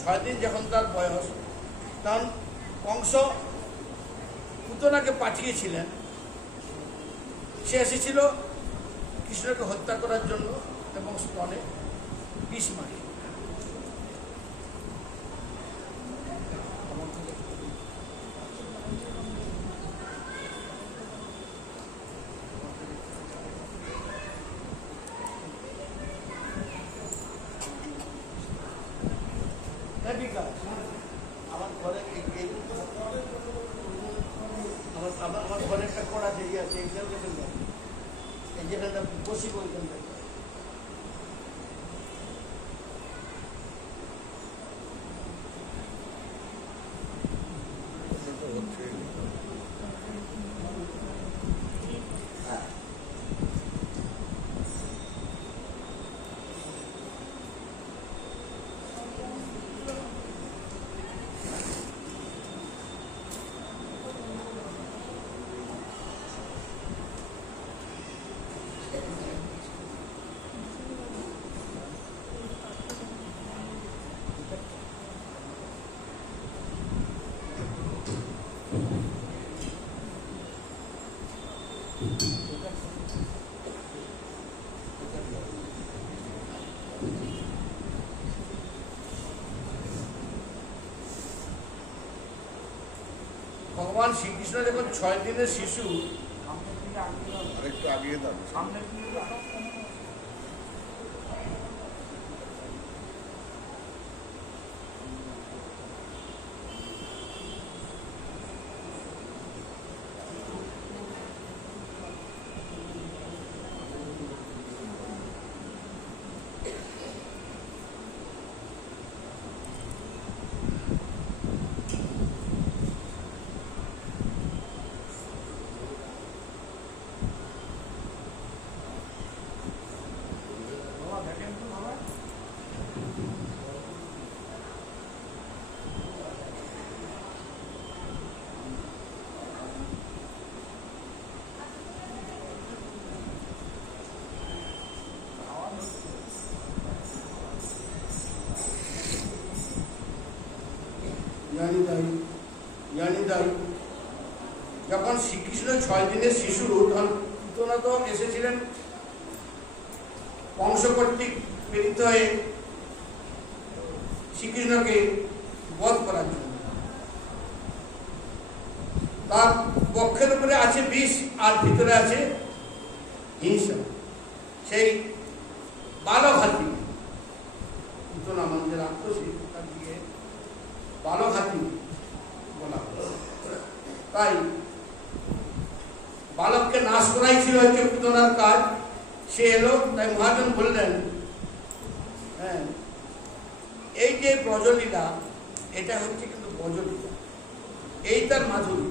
6 দিন যখন তার বয়স, তখন কংস পুতনাকে পাঠিয়েছিলেন। সে এসেছিল কৃষ্ণকে হত্যা করার জন্য এবং স্তনে বিষ মারি। আমার ঘরে একটা কড়া দেরি আছে, এই যেখানটা বসি বলতেন। ভগবান শ্রীকৃষ্ণ যখন 6 দিনের শিশু, আরেকটু আগিয়ে দাও সামনে জানি তাই জানিদাই যখন শ্রীকৃষ্ণ 6 দিনের শিশু, তখন পুতনা তো এসেছিলেন বংশ কর্তৃক প্রেরিত হয়ে শ্রীকৃষ্ণকে বধ করার জন্য। তার বক্ষের উপরে আছে বিষ আর ভিতরে আছে হিংসা। সেই বালক হাতি পুতনা মন্দির রাক্ষসী তার দিকে বালক হাতি বলা, তাই বালককে নাশ করাই ছিল হচ্ছে পুতনার কাজ। সে এলো, তাই মহাজন বললেন, হ্যাঁ এই যে ব্রজলীলা, এটা হচ্ছে কিন্তু ব্রজলীলা, এই তার মাধুরী।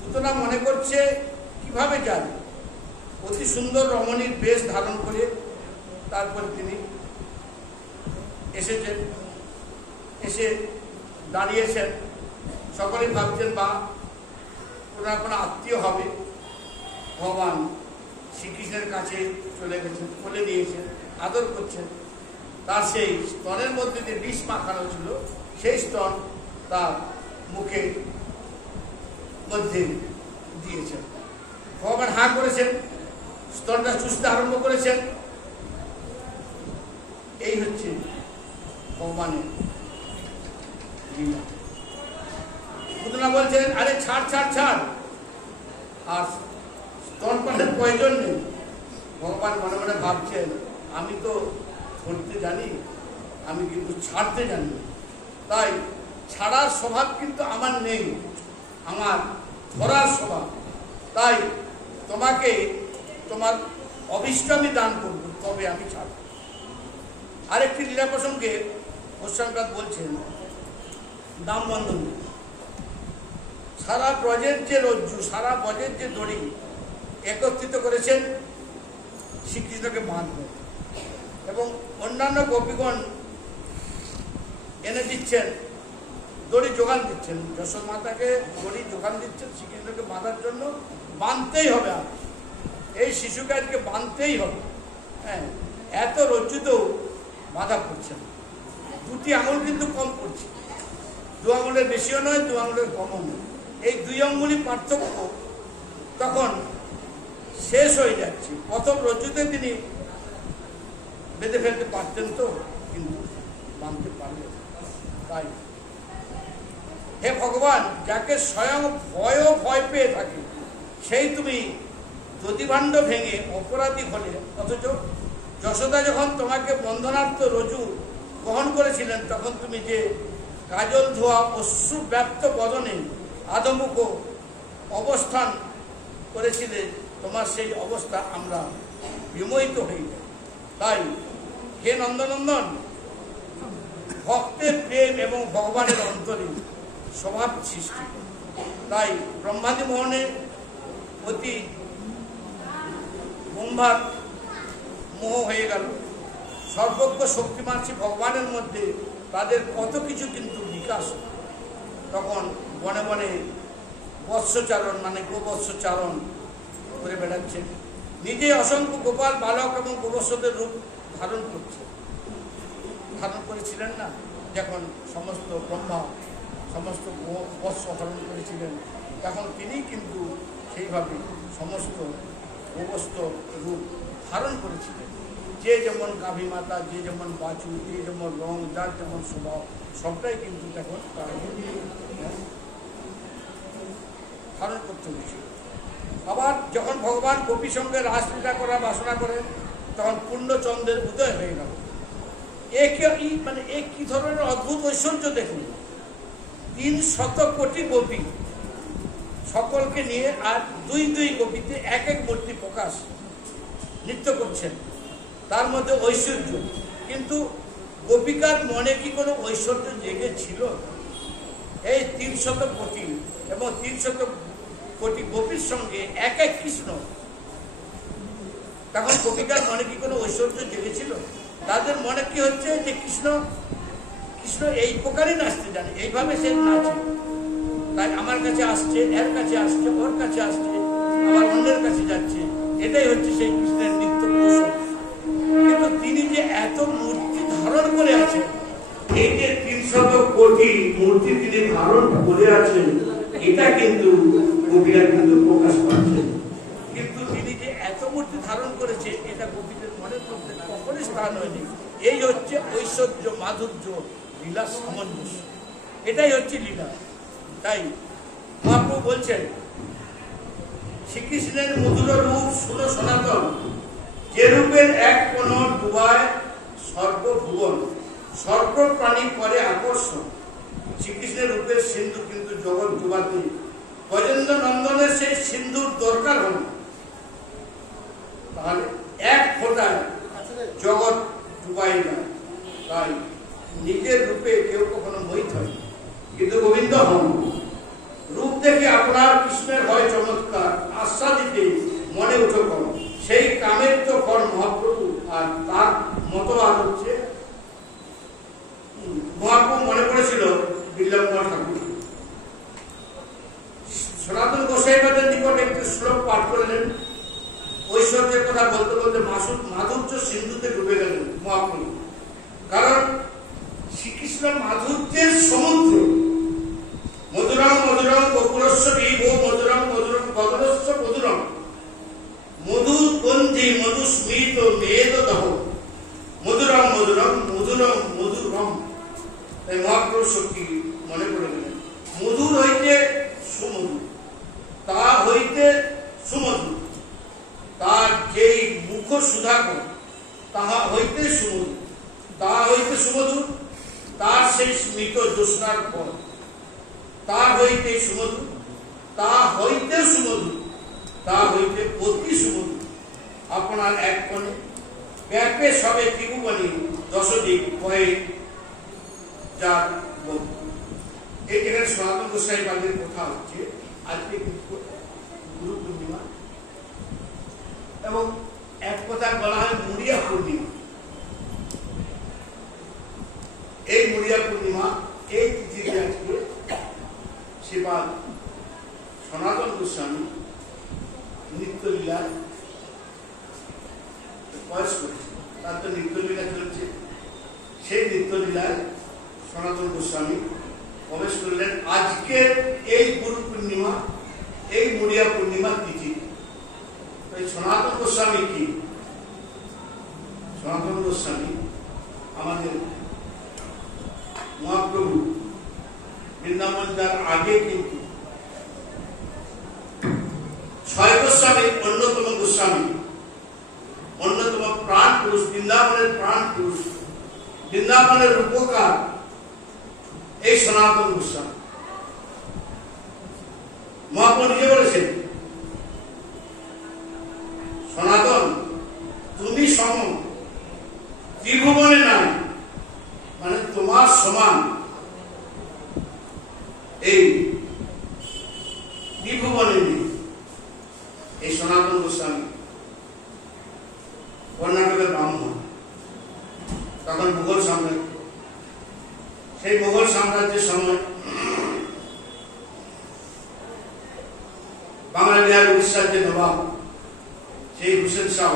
পুতনা মনে করছে কিভাবে যাবে, অতি সুন্দর রমণীর বেশ ধারণ করে তারপরে তিনি এসেছেন, এসে দাঁড়িয়েছেন। সকলেই ভাবছেন বা ওনার কোনো আত্মীয় হবে। ভগবান শ্রীকৃষ্ণের কাছে চলে গেছেন, কোলে নিয়েছেন, আদর করছেন। তার সেই স্তনের মধ্যে যে বিষ মাখানো ছিল, সেই স্তন তার মুখে মধ্যে দিয়েছেন। ভগবান হাঁ করেছেন, স্তনটা চুষতে আরম্ভ করেছেন। এই হচ্ছে ভগবানের লীলা। পুতনা বলছেন, আরে ছাড় ছাড় ছাড়, আর স্তনপানের প্রয়োজন নেই। ভগবান মনে মনে ভাবছেন, আমি তো ধরতে জানি, আমি কিন্তু ছাড়তে জানি, তাই ছাড়ার স্বভাব কিন্তু আমার নেই, আমার ধরার স্বভাব। তাই তোমাকে তোমার অভিষ্ট আমি দান করব, তবে আমি ছাড়ব। আরেকটি লীলা প্রসঙ্গে গোস্বামীপাদ বলছেন, দামবন্ধন, সারা ব্রজের যে রজ্জু, সারা ব্রজের যে দড়ি একত্রিত করেছেন শ্রীকৃষ্ণকে বাঁধবেন, এবং অন্যান্য গোপীগণ এনে দিচ্ছেন, দড়ি যোগান দিচ্ছেন, যশোদ মাতাকে দড়ি যোগান দিচ্ছেন শ্রীকৃষ্ণকে বাঁধার জন্য। বাঁধতেই হবে, আর এই শিশুকে আজকে বাঁধতেই হবে। হ্যাঁ, এত রজ্জুতেও বাধা পড়ছে না। 2টি আঙুল কিন্তু কম পড়ছে, 2 আঙুলের বেশিও নয়, 2 আঙুলের কমও নয়। এই 2 আঙুলই পার্থক্য তখন শেষ হয়ে যাচ্ছে। প্রথম রজ্জুতে তিনি বেঁধে ফেলতে পারতেন, তো কিন্তু বাঁধতে পারলেন। তাই হে ভগবান, যাকে স্বয়ং ভয় পেয়ে থাকে, সেই তুমি দধিভাণ্ড ভেঙে অপরাধী হলে। অথচ যশোদা যখন তোমাকে বন্ধনার্থ রজ্জু বহন করেছিলেন, তখন তুমি যে কাজল ধোয়া অশ্রু ব্যপ্ত বদনে আদমুখ অবস্থান করেছিলে, তোমার সেই অবস্থা আমরা বিমোহিত হই। তাই হে নন্দনন্দন, ভক্তের প্রেম এবং ভগবানের অন্তরে স্বভাব সৃষ্টি। তাই ব্রহ্মাদি মোহনে অতি ব্রহ্মার মোহ হয়ে গেল। সর্বজ্ঞ শক্তিমান শ্রী ভগবানের মধ্যে তাদের কত কিছু কিন্তু বিকাশ। তখন বনে বনে বৎসচারণ, মানে গোবৎসচারণ করে বেড়াচ্ছে, নিজে অসংখ্য গোপাল বালক এবং গোবৎসদের রূপ ধারণ করছে। ধারণ করেছিলেন না যখন সমস্ত ব্রহ্মা সমস্ত বৎস হরণ করেছিলেন, তখন তিনি কিন্তু সেইভাবে সমস্ত গোবৎস রূপ ধারণ করেছিলেন। যে যেমন গাভী মাতা, যে যেমন বাছু, যে যেমন রং, যার যেমন স্বভাব, সবটাই কিন্তু তখন তারা ধারণ করতে হয়েছিল। আবার যখন ভগবান গোপী সঙ্গে রাসলীলা করার বাসনা করেন, তখন পূর্ণচন্দ্রের উদয় হয়ে গেল। মানে কি ধরনের অদ্ভুত ঐশ্বর্য দেখুন। 300 কোটি গোপী সকলকে নিয়ে, আর 2 গোপীতে এক মূর্তি প্রকাশ নৃত্য করছেন, তার মধ্যে ঐশ্বর্য। কিন্তু গোপিকার মনে কি কোনো ঐশ্বর্য জেগেছিল? এই 300 কোটি এবং 300 কোটি গোপীর সঙ্গে এক কৃষ্ণ, তখন গোপিকার মনে কি কোনো ঐশ্বর্য জেগেছিল? তাদের মনে কি হচ্ছে যে কৃষ্ণ কৃষ্ণ এই প্রকারই নাচতে জানে, এইভাবে সে নাচে, তাই আমার কাছে আসছে, এর কাছে আসছে, ওর কাছে আসছে, আবার অন্যের কাছে যাচ্ছে। এটাই হচ্ছে সেই কৃষ্ণের নিত্য কৌশল। কিন্তু তিনি যে এত মূর্তি ধারণ করে আছেন, এই যে 300 শত কোটি মূর্তি তিনি ধারণ করে আছেন, এটা কিন্তু কবিরা কিন্তু প্রকাশ পাচ্ছেন। কিন্তু তিনি যে এত মূর্তি ধারণ করেছে এটা কবিদের মনের মধ্যে কখনই স্থান হয়নি। এই হচ্ছে ঐশ্বর্য, মাধুর্য, লীলা সামঞ্জস্য, এটাই হচ্ছে লীলা। তাই মহাপ্রভু বলছেন, শ্রীকৃষ্ণের মধুর রূপ শুনো সনাতন, যে রূপের এক কোন ডুবায় সর্বভুবন, সর্বপ্রাণী করে আকর্ষণ। শ্রীকৃষ্ণের রূপের সিন্ধু কিন্তু জগৎ ডুবাতে, গজেন্দ্র নন্দনের সেই সিন্ধুর দরকার হয়, তাহলে এক ফোঁটায় জগৎ ডুবাই যায়। তাই নিজের রূপে কেউ কখনো মোহিত হয়, কিন্তু গোবিন্দ হন। রূপ দেখে আপনার কৃষ্ণের হয় চমৎকার, আস্বাদিতে মনে উঠো কর, সেই কামের তো কর মহাপ্রভু। আর তার মতবাদ হচ্ছে, মহাপ্রভু মনে পড়েছিল বিল্বন ঠাকুর, সনাতন গোসাইবাদের নিকট একটি শ্লোক পাঠ করলেন, ঐশ্বর্যের কথা বলতে বলতে মাধুর্য সিন্ধুতে ডুবে গেলেন মহাপ্রভু। কারণ শ্রীকৃষ্ণ মাধুর্যের সমুদ্র। মধুরম মধুরম গোকুলস্য বিভো, মধুরম মধুরম কদলস্য মধুরম, মধু গন্ধি মধু স্মিত মেদ দহ, মধুরম মধুরম মধুরম মধুরম। তাই মহাপ্রভু সত্যি মনে করে গেলেন, মধুর হইতে সুমধুর, তা হইতে সুমধুর, তার যেই মুখ সুধাকর তাহা হইতে সুমধুর, তা হইতে সুমধুর, তার সেই স্মিত জ্যোৎস্নার পর তা হইতে সুমধুর, তা হইতে সুমধুর, তা হইতে অতি সুমধুর। আপনার এক কোণে ব্যাপে সবে ত্রিভুবনে দশদিক কয়ে যার বহু। এখানে সনাতন গোসাইবাদের কথা হচ্ছে। আজকে গুরু পূর্ণিমা, এবং এক কথা বলা হয় মুড়িয়া পূর্ণিমা। এই মুড়িয়া পূর্ণিমা, এই তিথিতে আজকে শ্রীপাদ সনাতন গোস্বামী নিত্যলীলায় প্রয়াস করেছে। তার তো নিত্যলীলা চলছে, সেই নিত্যলীলায় সনাতন গোস্বামী প্রবেশ করলেন আজকে এই গুরু পূর্ণিমা, এই মুড়িয়া পূর্ণিমা তিথি। সনাতন গোস্বামী কি? সনাতন গোস্বামী আমাদের মহাপ্রভু বৃন্দাবন যার আগে কিন্তু 6 গোস্বামীর অন্যতম গোস্বামী, অন্যতম প্রাণ পুরুষ, বৃন্দাবনের প্রাণ পুরুষ, বৃন্দাবনের উপকার এই সনাতন গোস্বামী। মহাপ্রভু নিজে বলেছেন, সনাতন তুমি সম ত্রিভুবনে নাই, মানে তোমার সমান এই ত্রিভুবনে নেই। এই সনাতন গোস্বামী কর্ণাটকের ব্রাহ্মণ, তখন মুঘল সাম্রাজ্য। সেই মুঘল সাম্রাজ্যের সময় বাংলা বিহার উড়িষ্যার যে নবাব, সেই হুসেন শাহ,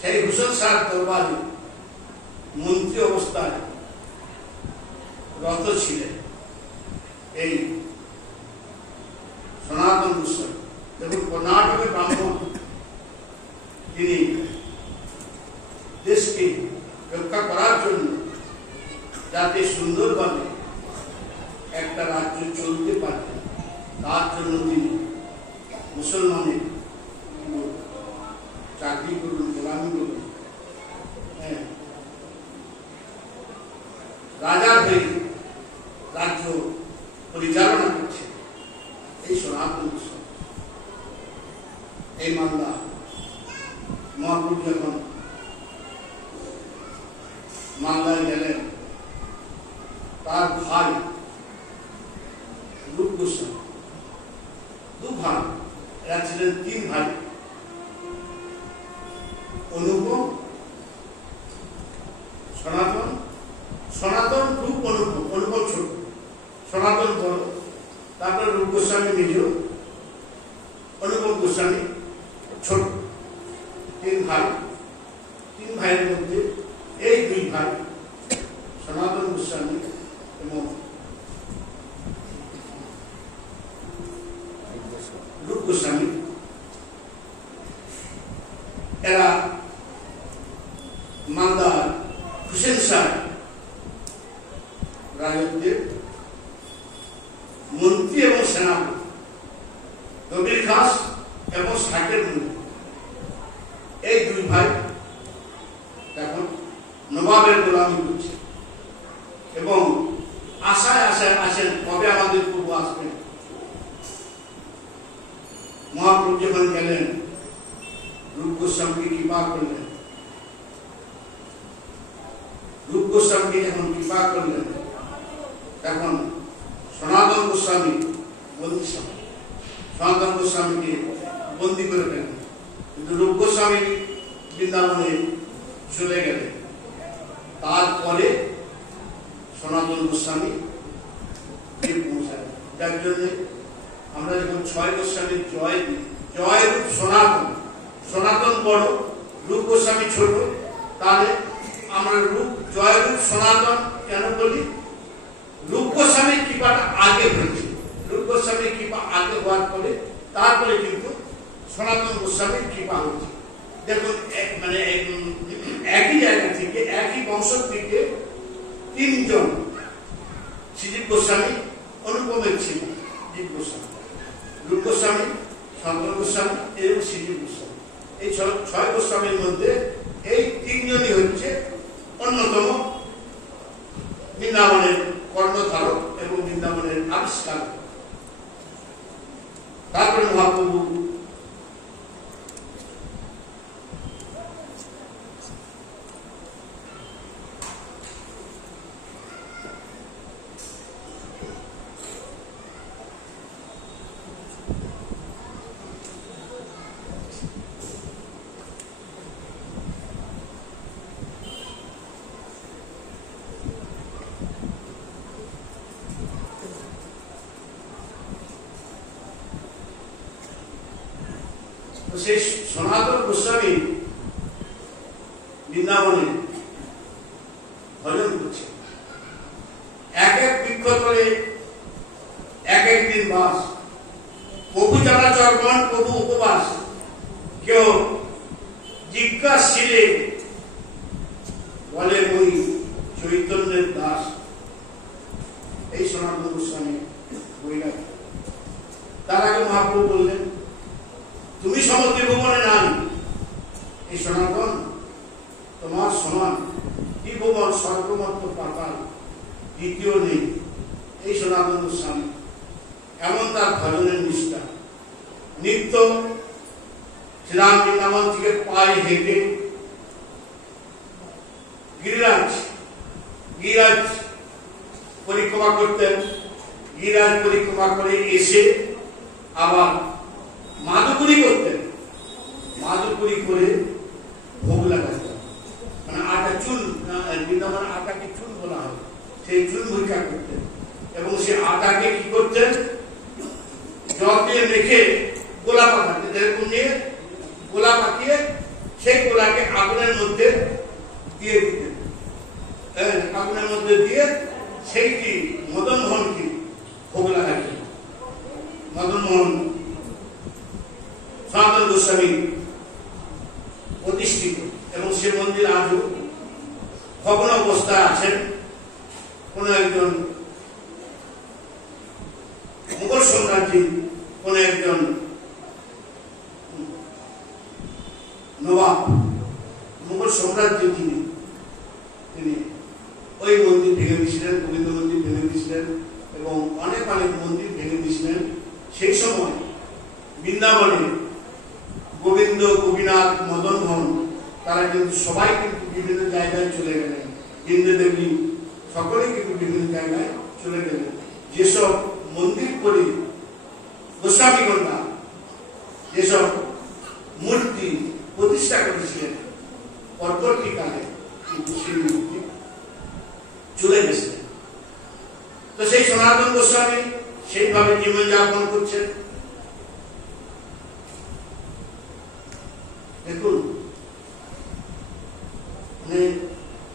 সেই হুসেন শাহ দরবারে মন্ত্রী অবস্থায় রত ছিলেন এই সনাতন গোস্বামী। দেখুন, কর্ণাটকের ব্রাহ্মণ, তিনি দেশকে রক্ষা করার জন্য, যাতে সুন্দরভাবে একটা রাজ্য চলতে পারে, তার জন্য তিনি মুসলমানের চাকরি করুন, গোলামি করুন, রাজা হয়ে রাজ্য পরিচালনা করছে এই সনাতন গোস্বামী। এই মামলা মহাপ্রভু যখন মালদায় গেলেন, তার ভাই রূপ গোস্বামী, 2 ভাই, এরা ছিলেন 3 ভাই, অনুপম, সনাতন, সনাতন রূপ অনুপম, অনুপম ছোট, সনাতন বড়, তারপর রূপ গোস্বামী নিজ, অনুপম গোস্বামী ছোট। 3 ভাই, 3 ভাইয়ের মধ্যে এই 2 ভাই সনাতন গোস্বামী রাজত্বের মন্ত্রী এবং সেনাপতি, কবির খাস এবং ষাটের মন্ত্রী, এই দুই ভাই এখন নবাবের গোলামি করছে এবং আশায় আশায় আসেন কবে আমাদের প্রভু আসবেন। মহাপ্রভু যখন গেলেন, রূপ গোস্বামীকে কৃপা করলেন, রূপ গোস্বামীকে যখন কৃপা করলেন তখন সনাতন গোস্বামী বন্দী, সনাতন গোস্বামীকে বন্দী করে ফেলেন। কিন্তু রূপ গোস্বামী বৃন্দাবনে চলে গেলেন। তারপরে সনাতন গোস্বামী পৌঁছায়, যার জন্য আমরা যখন ছয় গোস্বামীর জয় দিই, জয় রূপ সনাতন, সনাতন বড়, রূপ গোস্বামী ছোট, তাহলে আমরা রূপ জয় রূপ সনাতন কেন বলি? রূপ গোস্বামীর কৃপাটা আগে হয়েছে, রূপ গোস্বামীর কৃপা আগে হওয়ার পরে তারপরে কিন্তু সনাতন গোস্বামীর কৃপা হচ্ছে। দেখুন মানে একই জায়গা থেকে, একই বংশ থেকে তিনজন, শ্রীজীব গোস্বামী, অনুপমের ছিল জীব গোস্বামী, রূপ গোস্বামী, সনাতন গোস্বামী এবং শ্রীজীব গোস্বামী, এই ছয় গোস্বামীর মধ্যে এই তিনজনই হচ্ছে অন্যতম বৃন্দাবনের কর্ণধারক এবং বৃন্দাবনের আবিষ্কার। তারপরে মহাপ্রভু সেই সনাতন গোস্বামী বৃন্দাবনে ভজন করছে, এক এক বৃক্ষ তলে এক এক দিন বাস, প্রভু চরাচরগণ প্রভু উপবাস, কেউ জিজ্ঞাসিলে বলে ওই চৈতন্যের দাস। এই সনাতন গোস্বামী বৈরাগ। তার আগে মহাপ্রভু বললেন, তুমি সমস্ত ভুবনে নাই, এই সনাতন তোমার সমান ত্রিভুবন সর্বমত্ত পাতাল দ্বিতীয় নেই। এই সনাতন গোস্বামী এমন তার ভজনের নিষ্ঠা, নিত্য শ্রীরাম বৃন্দাবন থেকে পায়ে হেঁটে গিরিরাজ পরিক্রমা করতেন, গিরিরাজ পরিক্রমা করে এসে আবার মাধুপুরি করতেন, মাধুপুরি করে ভোগ লাগাতেন, মানে আটা চুন, বৃন্দাবন আটাকে চুন বলা হয়, সেই চুন ভূমিকা করতেন এবং সে আটাকে কি করতেন, জল দিয়ে মেখে গোলা পাকাতেন, এরকম নিয়ে গোলা পাকিয়ে সেই গোলাকে আগুনের মধ্যে দিয়ে দিতেন, আগুনের মধ্যে দিয়ে সেইটি মদন মোহনকে ভোগ লাগাতেন। মদন মোহন সনাতন গোস্বামী প্রতিষ্ঠিত এবং সে মন্দির আজও ভগ্ন অবস্থায় আছেন। কোন একজন মুঘল সাম্রাজ্যের কোন একজন নবাব, মুঘল সাম্রাজ্য তিনি ওই মন্দির ভেঙে দিয়েছিলেন, গোবিন্দ মন্দির ভেঙে দিয়েছিলেন এবং অনেক অনেক মন্দির ভেঙে দিয়েছিলেন। সেই সময় বৃন্দাবনে গোবিন্দ, গোপীনাথ, মদন মোহন তারা কিন্তু সবাই কিন্তু বিভিন্ন জায়গায় চলে গেলেন, বৃন্দে দেবী সকলে কিন্তু বিভিন্ন জায়গায় চলে গেলেন। যেসব মন্দির করে গোস্বামীগণরা যেসব মূর্তি প্রতিষ্ঠা করেছিলেন পরবর্তীকালে কিন্তু সেই মূর্তি চলে গেছে। তো সেই সনাতন গোস্বামী সেইভাবে জীবনযাপন করছেন। দেখুন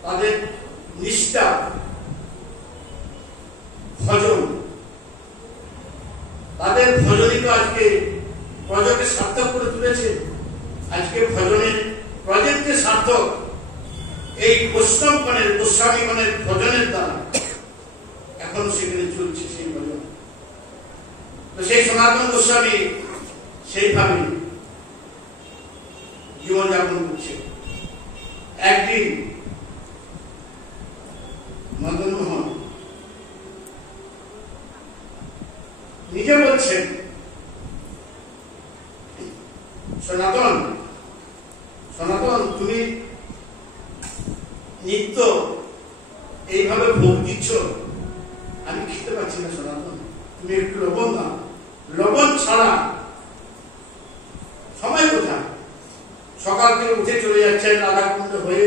তাদের নিষ্ঠা, ভজন, তাদের ভজনই তো আজকে প্রজেক্টকে সার্থক করে তুলেছে। আজকে ভজনের প্রজেক্টের সার্থক এই বৈষ্ণবগণের, গোস্বামীগণের ভজনের দ্বারা। এখন সেখানে চলছে সেই ভজন। তো সেই সনাতন গোস্বামী সেইভাবে জীবনযাপন করছে। একদিন মদন মোহন নিজে বলছেন, সনাতন সনাতন তুমি নিত্য এইভাবে ভোগ দিচ্ছ, আমি খেতে পারছি না সনাতন, তুমি একটু লবণ দাও, লবণ ছাড়া সময় কোথায়? সকাল থেকে উঠে চলে যাচ্ছেন রাধাকুণ্ড হয়ে,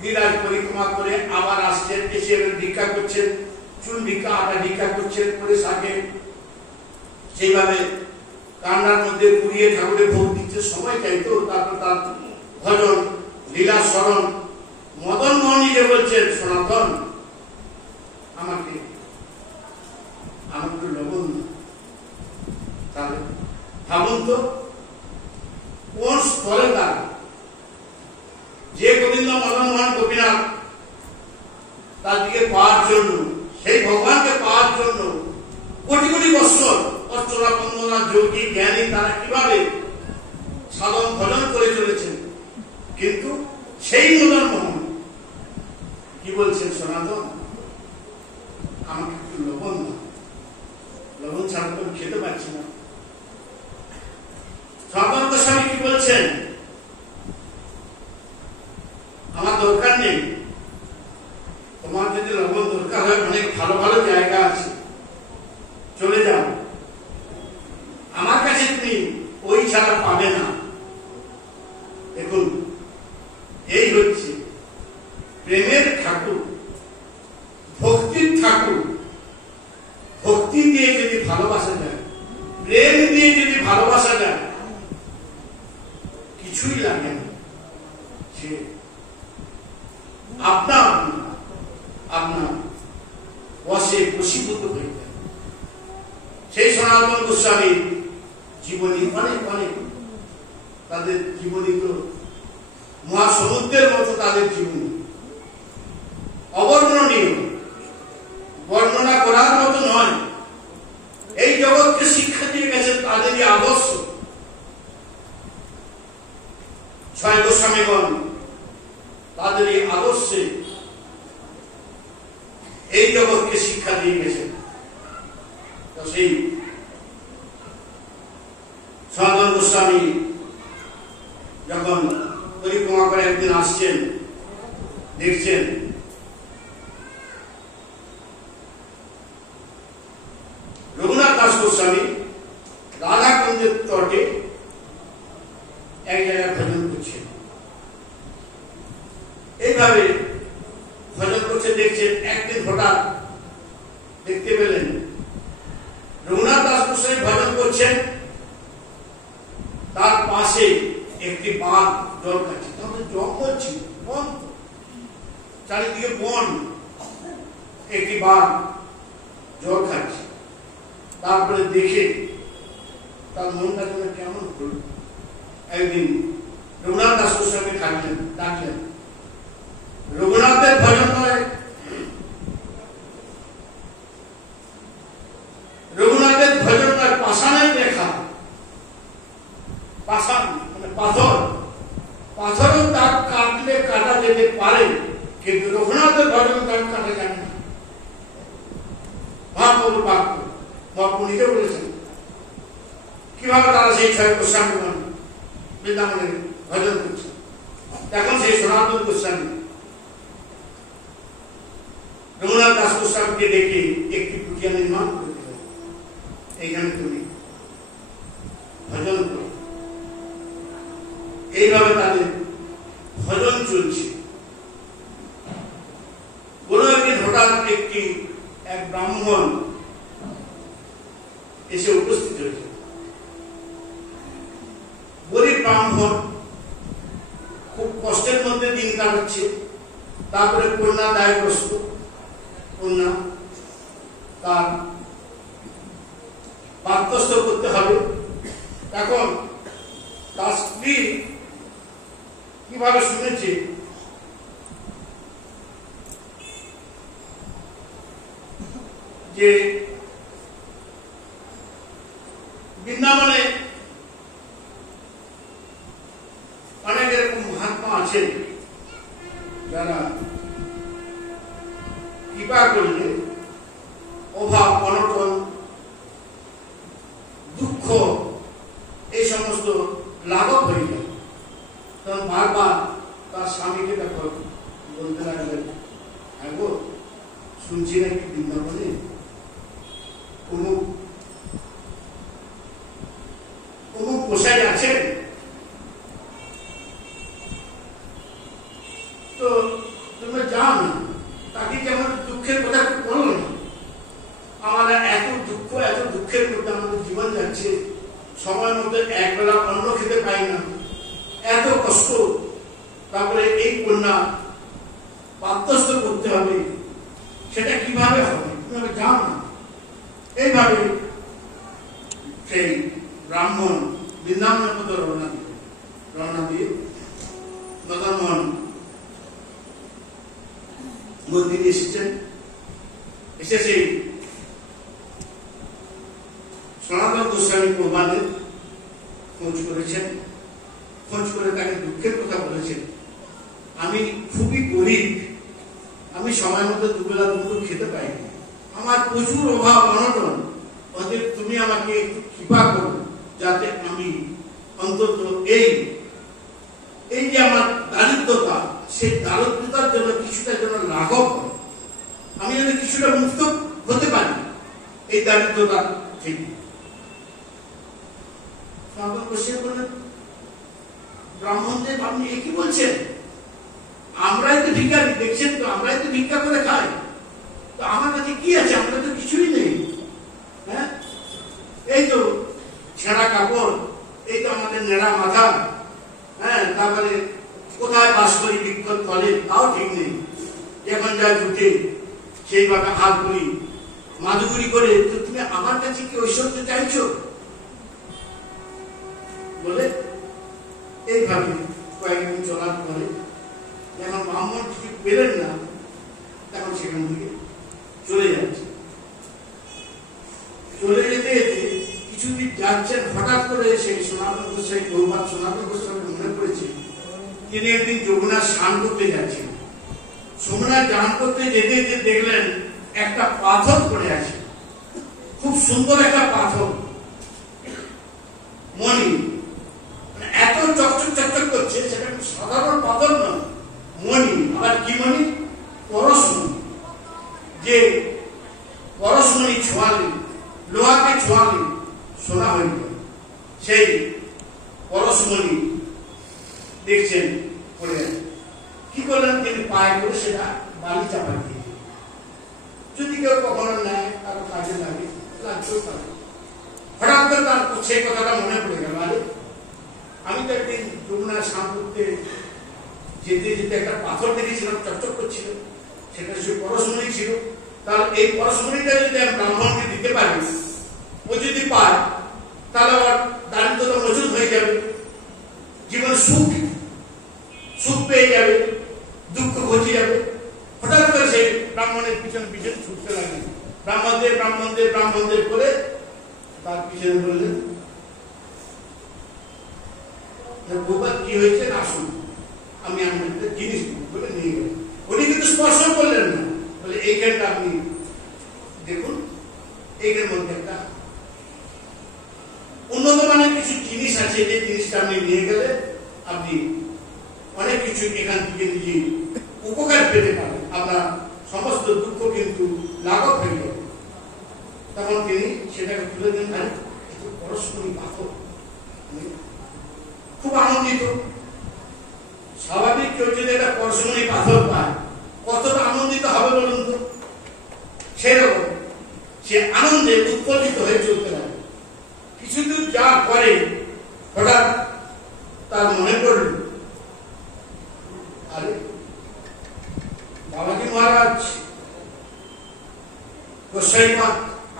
গিরাজ পরিক্রমা করে আবার আসছেন, এসে ভিক্ষা করছেন, চুন ভিক্ষা আটা ভিক্ষা করছেন, করে সাথে সেইভাবে কান্নার মধ্যে পুড়িয়ে ঠাকুরের ভোগ দিচ্ছে, সময় চাই তো। তারপর তার ভজন লীলা স্মরণ। মদন মোহন নিজে বলছেন, সনাতন আমাকে লবণ। তাহলে ভাবুন তো কোন স্তরে তার, যে গোবিন্দ মদন মোহন গোপীনাথ তার দিকে পাওয়ার জন্য, সেই ভগবানকে পাওয়ার জন্য কোটি কোটি বৎসর অর্চনা বন্দনা যোগী জ্ঞানী তারা কিভাবে সাধন ভজন করে চলেছেন, কিন্তু সেই মদন মোহন কি বলছেন, সনাতন আমাকে একটু লবণ দাও, লবণ ছাড়া তো খেতে পারছি না। সনাতন গোস্বামী কি বলছেন, আমার দরকার নেই, তোমার যদি লবণ দরকার হয় অনেক ভালো ভালো জায়গা আছে, চলে যাও, আমার কাছে তুমি ওই ছাড়া পাবে না। দেখুন, এই হচ্ছে প্রেমের ঠাকুর, ভক্তির ঠাকুর। ভক্তি দিয়ে যদি ভালোবাসা যায়, প্রেম দিয়ে যদি ভালোবাসা যায়, কিছুই লাগে না, সে আপনার বসে বশীভূত হয়ে যায়। সেই সনাতন গোস্বামী জীবনী অনেক অনেক, তাদের জীবনী তো মহাসমুদ্রের মতো, তাদের জীবনী অবর্ণনীয়, বর্ণনা করার মতো নয়। এই জগৎকে শিক্ষা দিয়ে গেছেন তাদেরই আদর্শ। ছয় গোস্বামীগণ তাদের এই আদর্শে এই জগৎকে শিক্ষা দিয়ে গেছেন। তো সেই সনাতন গোস্বামী যখন পরিক্রমা করে একদিন আসছেন, দেখছেন রঘুনাথ দাস গোস্বামী রাধাকুঞ্জের তটে এক জায়গায় ভজন করছেন। এইভাবে ভজন করছে, দেখছেন একদিন হঠাৎ দেখতে পেলেন রঘুনাথ দাস গোস্বামী ভজন করছেন, তার পাশে একটি বাঘ জল খাচ্ছে। তখন জঙ্গল ছিল, বন, চারিদিকে বন, একটি বাঘ জল খাচ্ছে। তারপরে দেখে তার মনটা যেন কেমন হল। একদিন রঘুনাথ দাস গোস্বামী ডাকলেন, রঘুনাথের ভজন নয়, রঘুনাথের ভজন নয়, পাষাণের লেখা। পাষাণ মানে পাথর, পাথরও দাগ কাটলে কাটা যেতে পারে, কিন্তু রঘুনাথের ভজন দাগ কাটা যাবে না। মহাপ্রভু বাক্য, মহাপ্রভু নিজে বলেছেন কিভাবে তারা সেই ছয় গোস্বামীগণ বৃন্দাবনের ভজন করছে। এখন সেই সনাতন গোস্বামী রঘুনাথ দাস গোস্বামীকে ডেকে একটি কুটিয়া নির্মাণ করে দিলেন, এইখানে তুমি ভজন করো। এইভাবে তাদের ভজন চলছে। কোন একদিন হঠাৎ এক ব্রাহ্মণ এসে উপস্থিত হয়েছে। গরিব ব্রাহ্মণ, খুব কষ্টের মধ্যে দিন কাটাচ্ছে। তারপরে কন্যা দায়গ্রস্ত, কন্যা তার পাত্রস্থ করতে হবে। এখন তার স্ত্রী কিভাবে শুনেছে, যে বৃন্দাবনে অনেক এরকম মহাত্মা আছেন যারা কৃপা করলে অভাব, অনটন, দুঃখ এই সমস্ত লাঘব হয়ে যায়। তখন বারবার তার স্বামীকে বলতে লাগলেন, হ্যাঁ গো, শুনছি নাকি বৃন্দাবনে অমুক অমুক গোসাই আছেন, তো তোমরা যাও না, তাকে কি আমার দুঃখের কথা বলো না। আমার এত দুঃখের মধ্যে আমাদের জীবন যাচ্ছে, সময় মধ্যে একবেলা অন্ন খেতে পাই না, এত কষ্ট, তারপরে এই কন্যা বাধ্যস্থ করতে হবে, সেটা কিভাবে হবে, তুমি যাও না। এইভাবে সেই ব্রাহ্মণ বৃন্দাবনের মধ্যে রওনা দিয়ে মদনমোহন মন্দিরে এসেছেন। এসে সেই সনাতন গোস্বামী প্রমাণের খোঁজ করেছেন, খোঁজ করে তাকে দুঃখের কথা বলেছেন, আমি খুবই গরিব, আমি সময় মতো দুবেলা দুপুর খেতে পাই, আমার প্রচুর অভাব অনটন, অতএব তুমি আমাকে একটু কৃপা করো যাতে আমি অন্তত এই যে আমার দারিদ্রতা, সেই দারিদ্রতার জন্য কিছুটা যেন লাঘব হয়, আমি যেন কিছুটা মুক্ত হতে পারি এই দারিদ্রতা থেকে। ব্রাহ্মণদেব, আপনি কি বলছেন? আমরাই তো ভিক্ষারি, দেখছেন তো, আমরাই তো ভিক্ষা করে খাই, তো আমার কাছে কি আছে? আমরা তো কিছুই নেই। হ্যাঁ, এই তো ছেঁড়া কাপড়, এই তো আমাদের নেড়া মাথা, হ্যাঁ, তারপরে কোথায় বাস করি বিক্ষত তলে তাও ঠিক নেই, যখন যা জুটে সেইভাবে হাত করি মাদুগুড়ি করে, তো তুমি আমার কাছে কি ঐশ্বর্য চাইছো বলে এইভাবে কয়েকদিন চলার পরে যখন ব্রাহ্মণ ঠিক পেলেন না, তখন সেখান থেকে চলে যাচ্ছে। চলে যেতে যেতে কিছুদিন যাচ্ছেন, হঠাৎ করে সেই সনাতন গোস্বামী, বহুবার সনাতন গোস্বামী মনে পড়েছে তিনি একদিন যমুনা স্নান করতে যাচ্ছেন। যমুনা স্নান করতে যেতে যেতে দেখলেন একটা পাথর পড়ে আছে, খুব সুন্দর একটা পাথর, মণি, এত চকচক চকচক করছে, সেটা সাধারণ পাথর নয়, মণি। আবার কি মণি? পরশমণি। যে পরশমণি ছোঁয়ালে, লোহাকে ছোঁয়ালে সোনা হয়ে যায়, সেই পরশমণি দেখছেন পড়ে আছে। কি করলেন তিনি? পায়ে করে সেটা বালি চাপা দিয়ে, যদি কেউ কখনো নেয়, কারো কাজে লাগে, লাগতেও পারে। হঠাৎ করে তার সেই কথাটা মনে পড়ে গেল, আরে আমি তো একদিন যমুনায় স্নান করতে যেতে যেতে একটা পাথর দেখেছিলাম, চকচক করছিল, সেটা সে পরশমণি ছিল। তাহলে এই পরশমণিটা যদি আমি ব্রাহ্মণকে দিতে পারি, ও যদি পায়, তাহলে আবার দারিদ্রতা মজুদ হয়ে যাবে, জীবনে সুখ পেয়ে যাবে, দুঃখ ঘটে যাবে। হঠাৎ করে সেই ব্রাহ্মণের পিছনে পিছনে ছুটতে লাগলেন, ব্রাহ্মণদের করে তার পিছনে বললেন, গোপাল কি হয়েছে, আসুন আমি আপনাদের জিনিস বলে নিয়ে গেলাম। উনি কিন্তু স্পর্শ করলেন না, বলে এইখানটা আপনি দেখুন, এইখানের মধ্যে একটা উন্নত মানের কিছু জিনিস আছে, যে জিনিসটা আপনি নিয়ে গেলে আপনি অনেক কিছু এখান থেকে নিজে উপকার পেতে পারেন, আপনার সমস্ত দুঃখ কিন্তু লাঘব হয়ে যাবে। তখন তিনি সেটাকে তুলে দেন, আরে পরশমণি পাথর, খুব আনন্দিত। স্বাভাবিক কেউ যদি একটা পরশমণি পাথর পায়, কতটা আনন্দিত হবে বলুন তো? সেরকম সে আনন্দে উৎফুল্লিত হয়ে চলতে লাগে। কিছুদূর যা করে হঠাৎ তার মনে পড়ল, আরে বাবাজি মহারাজ গোসাই মা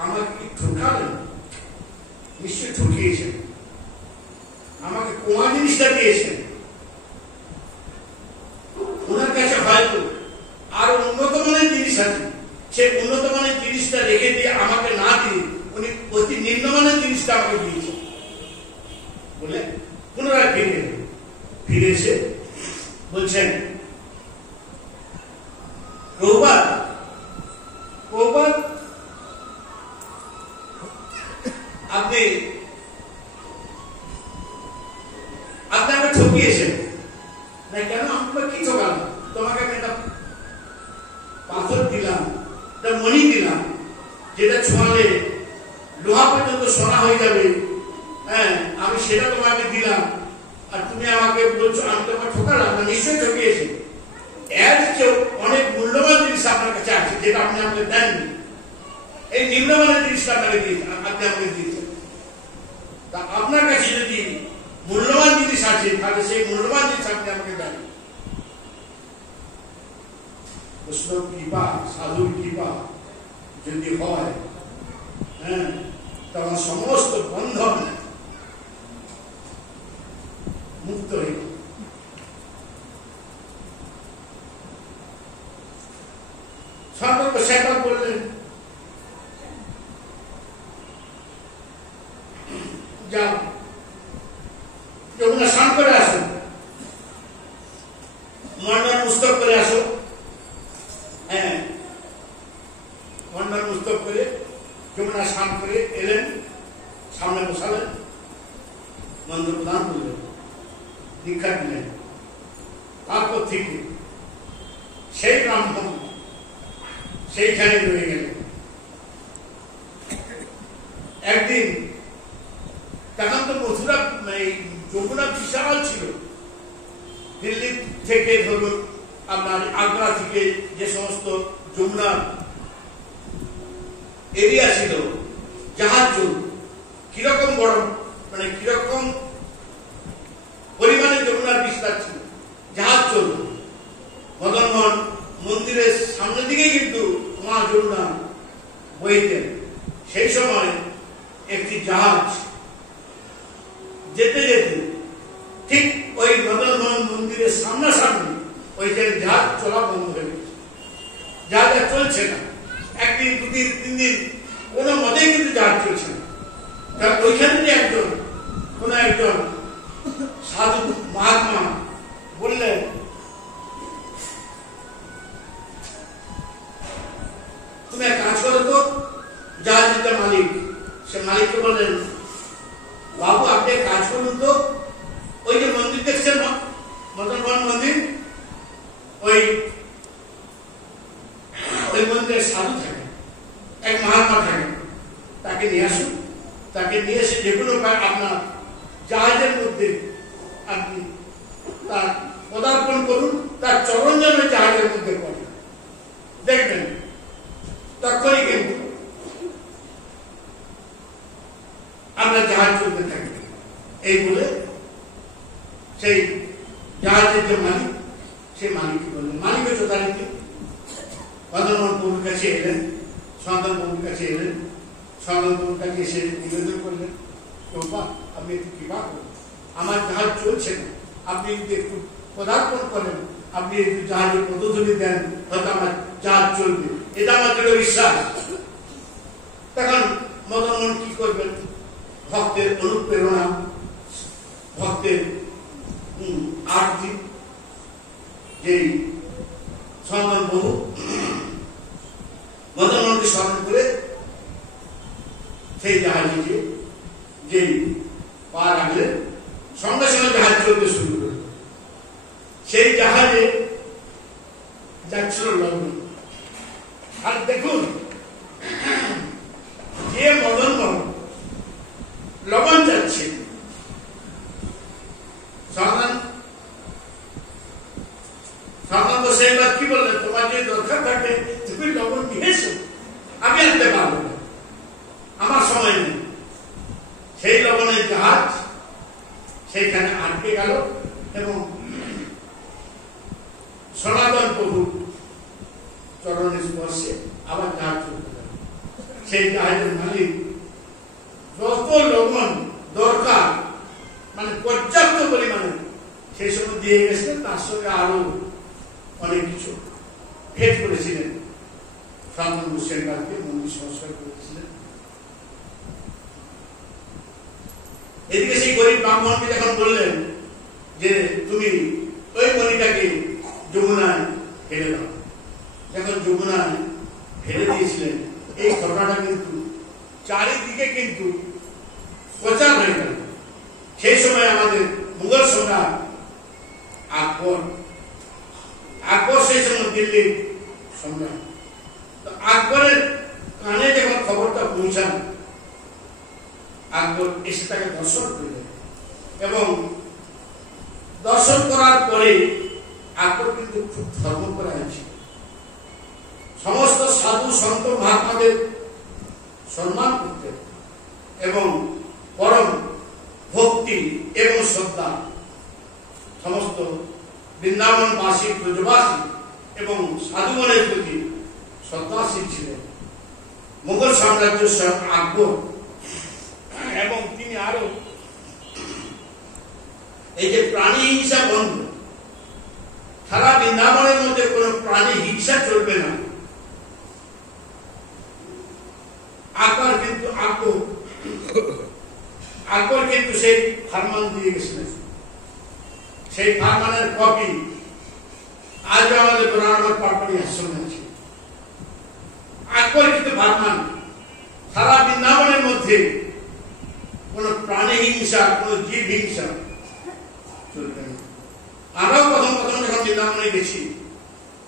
আমাকে কি ঠকালেন? নিশ্চয় ঠকিয়েছেন, আমাকে কোয়া জিনিসটা দিয়েছেন। ওনার কাছে হয়তো আরো উন্নত মানের জিনিস আছে, সেই উন্নত মানের জিনিসটা রেখে দিয়ে সেটা আমাকে দিয়েছে বলে পুনরায় ফিরে এসে বলছেন, প্রভুপাদ আপনি আমাকে ঠকিয়েছেন। না কেন? আমরা কি ঠকালাম? তোমাকে আমি একটা পাথর দিলাম, একটা মণি দিলাম, যেটা ছোঁয়ালে লোহা পর্যন্ত সোনা হয়ে যাবে। হ্যাঁ, আমি সেটা তোমাকে দিলাম, আর তুমি আমাকে বলছো আমি তোমাকে ঠকালাম? না, নিশ্চয়ই ঠকিয়েছি। এর চেয়েও অনেক মূল্যবান জিনিস আপনার কাছে আছে যেটা আপনি আমাকে দেননি। এই নিম্নমানের জিনিসটা আপনাকে দিয়েছেন, আপনি আমাকে দিয়েছেন। তা আপনার কাছে যদি মূল্যবান জিনিস আছে তাহলে সেই মূল্যবান জিনিস আপনি আমাকে দেন। বৈষ্ণব কৃপা, সাধুর কৃপা যদি হয়, হ্যাঁ, তখন সমস্ত বন্ধন মুক্ত হয়ে সতর্ক সেবা করলেন। যাও, যমুনা স্নান করে আসো, মন্ডল মুস্তক করে আসো। হ্যাঁ, মন্ডল মুস্তক করে যমুনা স্নান করে এলেন, সামনে বসালেন, মন্ত্র প্রদান করলেন, দীক্ষা দিলেন। তারপর থেকে সেই ব্রাহ্মণ সেইখানে রয়ে গেল। একদিন তখন তো মথুরা, যমুনা বিশাল ছিল। দিল্লি থেকে ধরুন আপনার আগ্রা থেকে যে সমস্ত যমুনা এরিয়া ছিল, জাহাজ চলত। কিরকম বড়, মানে কিরকম পরিমাণে যমুনার বিস্তার ছিল, জাহাজ চলত। মদনমোহন মন্দিরের সামনের দিকেই কিন্তু মা যমুনা বইতেন। সেই সময় একটি জাহাজ যেতে যেতে ঠিক ওই মদনমোহন মন্দিরের সামনাসামনি ওইখানে জাহাজ চলা বন্ধ হয়ে গেছে। জাহাজ আর চলছে না, একদিন, দুদিন, 3 দিন কোনো মতেই কিন্তু জাহাজ চলছে না। কারণ ওইখানে যে কোন একজন সাধু মহাত্মা বললেন, তুমি এক কাজ করো তো, জাহাজের মালিক, সে মালিককে বললেন, বাবু আপনি কাজ করুন তো, ওই যে মন্দির দেখছেন মদনমোহন মন্দির, ওই মন্দিরে সাধু থাকে, এক মহাত্মা থাকে, তাকে নিয়ে আসুন। তাকে নিয়ে এসে যে কোনো আপনার জাহাজের মধ্যে আপনি তার পদার্পণ করুন, তার চরণ যেন জাহাজের মধ্যে পড়ে, দেখবেন তখনই কিন্তু আমরা জাহাজ চলতে থাকি। এই বলে সেই জাহাজের যে মালিক, সেই মালিককে বললেন, মালিকের যথারীতি মদনমোহন প্রভুর কাছে এলেন, সনাতন প্রভুর কাছে এলেন। সনাতন প্রভুর কাছে এসে নিবেদন করলেন, প্রভুপা আপনি একটু কৃপা করুন, আমার জাহাজ চলছে না, আপনি যদি একটু পদার্পণ করেন, আপনি একটু জাহাজের পদধূলি দেন, হয়তো আমার জাহাজ চলবে, এটা আমার দৃঢ় বিশ্বাস। তখন মদনমোহন কি করবেন? ভক্তের অনুপ্রেরণা, ভক্তের আর্থিক যেই সনাতন প্রভু মদনমোহনকে স্মরণ করে সেই জাহাজে যেই পা রাখলেন, সঙ্গে সঙ্গে জাহাজ চলতে শুরু করল। সেই জাহাজে যাচ্ছিল লবণ। আর দেখুন, যে মদনমোহন লবণ যাচ্ছে, সনাতন সেইবার কি বললেন, তোমার যে দরকার থাকে তুমি লবণ নিয়ে এসো, আমি আনতে পারবো না, আমার সময় নেই। সেই লবণের জাহাজ সেইখানে আটকে গেল এবং সনাতন প্রভু চরণের স্পর্শে আবার জাহাজ চলতে গেল। সেই জাহাজের মালিক যত লবণ দরকার, মানে পর্যাপ্ত পরিমাণে সেই সময় দিয়ে গেছিলেন, তার সঙ্গে আরো অনেক কিছু ভেদ করেছিলেন। সনাতন মুসলিমকে মন্দির সংস্কার করেছিলেন। ব্রাহ্মণকে যখন বললেন যে তুমি ওই মণিটাকে যমুনায় ফেলে দাও, যখন যমুনায় ফেলে দিয়েছিলেন, এই ঘটনাটা কিন্তু চারিদিকে কিন্তু প্রচার হয়ে গেল। সেই সময় আমাদের মুঘল সম্রাট আকবর সেই সময় দিল্লির সম্রাট, তো আকবরের কানে যখন খবরটা পৌঁছান, আকবর এসে তাকে দর্শন করলেন এবং দর্শন করার পরে আকবর কিন্তু খুব ধর্মপরায়ণ ছিল। সমস্ত সাধু সন্ত মহাত্মাদের সম্মান করতেন এবং পরম ভক্তি এবং শ্রদ্ধা সমস্ত বৃন্দাবনবাসী, ব্রজবাসী এবং সাধুগণের প্রতি শ্রদ্ধাশীল ছিলেন মুঘল সাম্রাজ্য আকবর। এবং তিনি আরো এই যে প্রাণী হিংসা বন্ধ, সারা বৃন্দাবনের মধ্যে কোন প্রাণী হিংসা চলবে না, আকবর কিন্তু সেই ফরমান দিয়ে গেছিলেন। সেই ফরমানের কপি আজ আমাদের পুরাণের পাঠপড়ি আশ্রমে আছে। আকবর কিন্তু ফরমান সারা বৃন্দাবনের মধ্যে কোন প্রাণী হিংসা, কোন জীব হিংসা চলবে না। আমরাও প্রথম যখন বৃন্দাবনে গেছি,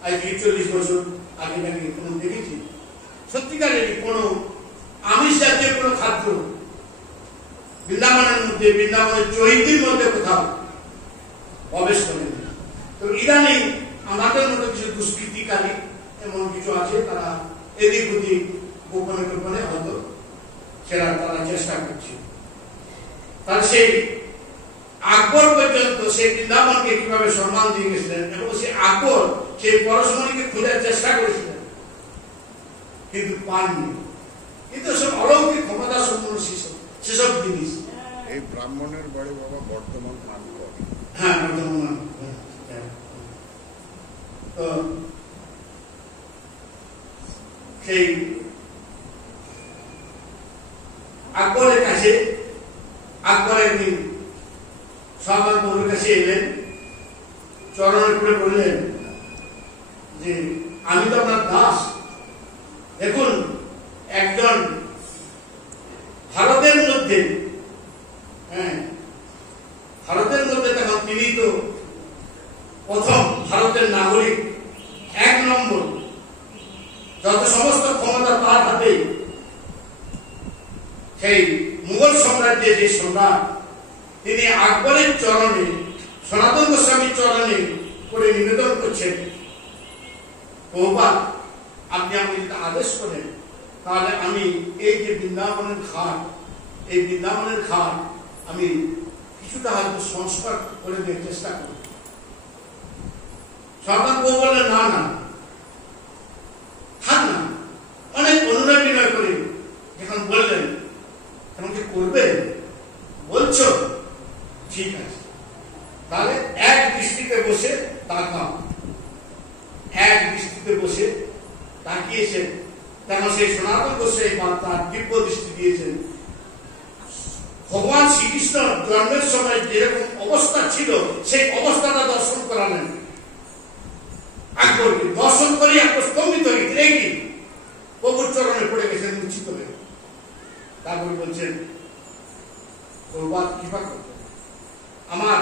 আজ 40 বছর আগে নাকি কোনো দেখেছি সত্যিকারের কোন আমিষ জাতীয় কোন খাদ্য বৃন্দাবনের মধ্যে, বৃন্দাবনের চৈতির মধ্যে কোথাও প্রবেশ করে না। তো ইদানিং আমাদের মধ্যে কিছু দুষ্কৃতিকারী এমন কিছু আছে, তারা এদিক ওদিক গোপনে গোপনে হয়তো তারা চেষ্টা করছে। তার সেই আকবর পর্যন্ত সেই বৃন্দাবনকে কিভাবে সম্মান দিয়ে গেছিলেন এবং সেই আকবর সেই পরশমণিকে খোঁজার চেষ্টা করেছিলেন কিন্তু পাননি। কিন্তু সব অলৌকিক ক্ষমতা সম্পন্ন সেসব জিনিস। এই ব্রাহ্মণের বাড়ি বাবা বর্ধমান নাগপুর। হ্যাঁ, বর্ধমান। তো সেই আকবরের কাছে আকবর একদিন শাহবাগ বাবুর কাছে এলেন, চরণের করে বললেন যে আমি তো আপনার দাস, দেখুন একজন ভারতের মধ্যে তখন তিনি তো প্রথম ভারতের নাগরিক, 1 নম্বর, যত সমস্ত ক্ষমতা তার হাতে। সেই মুঘল সাম্রাজ্যের যে সম্রাট, তিনি আকবরের চরণে, সনাতন গোস্বামীর চরণে করে নিবেদন করছেন, প্রভুপাদ আপনি আমাকে যদি আদেশ করেন তাহলে আমি এই যে বৃন্দাবনের ঘাট, এই বৃন্দাবনের ঘাট আমি কিছুটা হয়তো সংস্কার করে দেওয়ার চেষ্টা করি। সরকার প্রভু বললেন না না, থাক না। অনেক অনুনয় বিনয় করে যখন বললেন তোমাকে করবে বলছো, ঠিক আছে, তাহলে এক দৃষ্টিতে বসে তাকাও। এক দৃষ্টিতে বসে তাকিয়েছেন, তখন সেই সনাতন গোস্বামী তার দিব্য দৃষ্টি দিয়েছেন। ভগবান শ্রীকৃষ্ণ জন্মের সময় যেরকম অবস্থা ছিল সেই অবস্থাটা দর্শন করালেন আকবরকে। দর্শন করে আকবর স্তম্ভিত হয়ে গেছেন, কি প্রভুর চরণে পড়ে গেছেন মূর্ছিত হয়ে। তারপরে বলছেন প্রভুপাদ কৃপা করতেন, আমার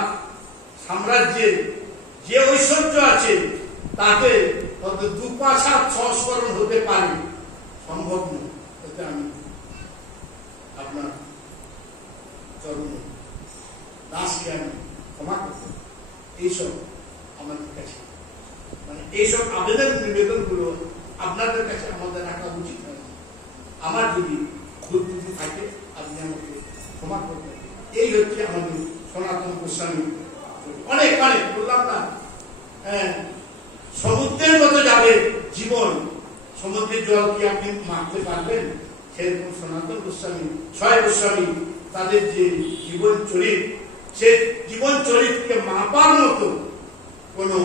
সাম্রাজ্যের যে ঐশ্বর্য আছে তাতে হয়তো 2-5 সংস্করণ হতে পারে, সম্ভব নয়। তাতে আমি আপনার চরণে দাসকে আমি ক্ষমা করতে, এইসব আমাদের কাছে মানে এইসব আবেদন নিবেদনগুলো আপনাদের কাছে আমাদের রাখা উচিত হয়। আমার যদি ভুল ত্রুটি থাকে আপনি আমাকে ক্ষমা করবেন। এই হচ্ছে আমাদের সনাতন গোস্বামী। অনেক বললাম না, সমুদ্রের মতো যাবে জীবন, সমুদ্রের জল কি আপনি মাপতে পারবেন? সেরকম সনাতন গোস্বামী, ছয় গোস্বামী, তাদের যে জীবন চরিত, সে জীবন চরিতকে মাপার মতো কোনো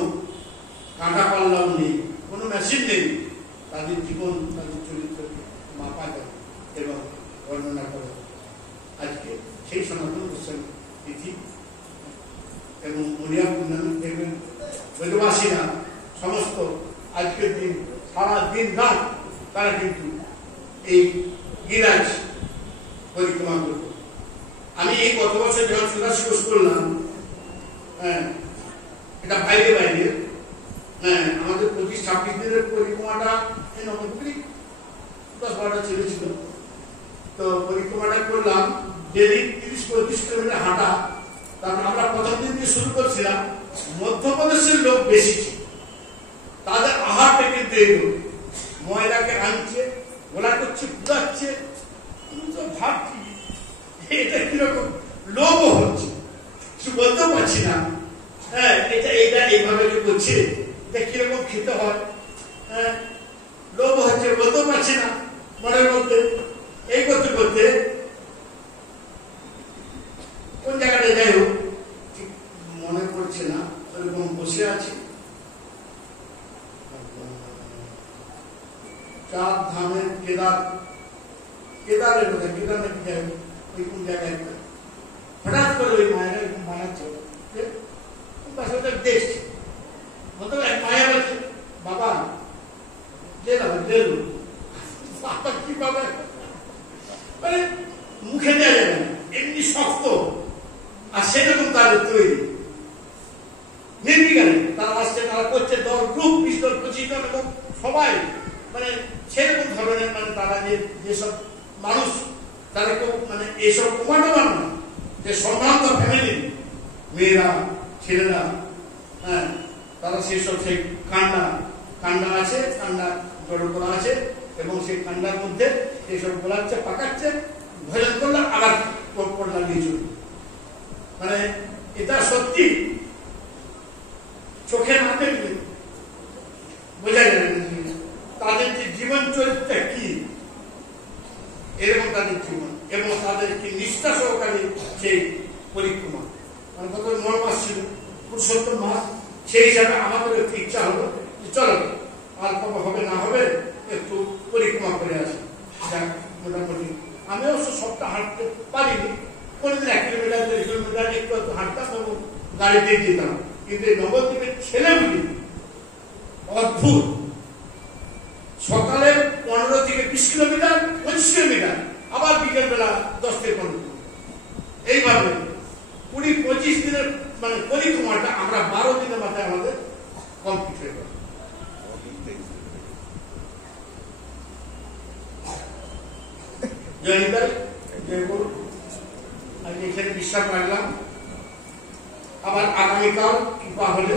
কাঁটা পাল্লাও নেই, কোনো মেশিন নেই। তাদের জীবন, তাদের চরিত্রকে মাপা যায় এবং বর্ণনা করা। আজকে সেই সনাতন গোস্বামী তিথি। গিরাজ পরিক্রমা করব। আমি এই গত বছর যখন সুরাজ করলাম, হ্যাঁ, এটা বাইরে বাইরে, হ্যাঁ, আমাদের 25-26 দিনের পরিক্রমাটা এই নবদ্বীপে 10-12টা ছেড়েছিল। তো পরিক্রমাটা করলাম, ডেলি 30-35 কিলোমিটার হাঁটা। তারপর আমরা প্রথম দিন দিয়ে শুরু করছিলাম, মধ্যপ্রদেশের লোক বেশি ছিল, তাদের আহারটা কিন্তু এইগুলো ময়লাকে আনছে, গোলা করছে, পুরাচ্ছে, ভাবছি এটা কিরকম লোভ হচ্ছে, কিছু বলতেও পারছি না। হ্যাঁ, এটা এইভাবে যে করছে, এটা কিরকম খেতে হয়, হ্যাঁ, লোভ হচ্ছে, বলতেও পারছি না মনের মধ্যে। এই করতে করতে কোন জায়গাটা যাই হোক ঠিক মনে পড়ছে না, ওরকম বসে আছি। চার ধামের কেদারের মধ্যে, কেদার নাকি যাই হোক, ওই কোন জায়গায় হঠাৎ করে ওই মায়েরা এরকম বানাচ্ছে, দেখছি বলতে এক মায়া বলছে, বাবা কি বাবা, মানে মুখে দেওয়া যাবে না, এমনি শক্ত, আর সেরকম তাদের তৈরি নির্বিঘ্নে তারা আসছে, তারা করছে 10 গ্রুপ, 20 জন, 25 জন, এবং সবাই মানে সেরকম ধরনের, মানে তারা যেসব মানুষ, তারা কেউ মানে এইসব কমান্ডার না, যে সম্ভ্রান্ত ফ্যামিলি, মেয়েরা, ছেলেরা, হ্যাঁ, তারা সেসব সেই কান্ডা আছে, কান্ডা জড়ো করা আছে, এবং সেই কান্ডার মধ্যে এইসব গোলাচ্ছে, পাকাচ্ছে, ভোজন করলে আবার পট লাগিয়ে চলবে। মানে এটা সত্যি চোখে না দেখলে বোঝা যায় না তাদের যে জীবন চরিত্রটা কি, এরকম তাদের জীবন, এবং তাদের কি নিষ্ঠা সহকারে সেই পরিক্রমা। মানে কত 9 মাস ছিল, পুরুষোত্তম মাস, সেই হিসাবে আমাদের একটু ইচ্ছা হলো যে চলো আর কবে হবে না হবে একটু পরিক্রমা করে আসি। মোটামুটি আমি অবশ্য সবটা হাঁটতে পারিনি, কোনোদিন 1 কিলোমিটার 2 কিলোমিটার একটু হাঁটতাম এবং গাড়িতে যেতাম। কিন্তু এই নবদ্বীপের ছেলেগুলি অদ্ভুত, সকালে 15 থেকে 20 কিলোমিটার, 25 কিলোমিটার, আবার বিকেল বেলা 10 থেকে 15 কিলোমিটার, এইভাবে 20-25 দিনের মানে পরিক্রমাটা আমরা 12 দিনের মাথায় আমাদের কমপ্লিট হয়ে গেল। আমি এখানে বিশ্বাস রাখলাম, আবার আগামীকাল কৃপা হলে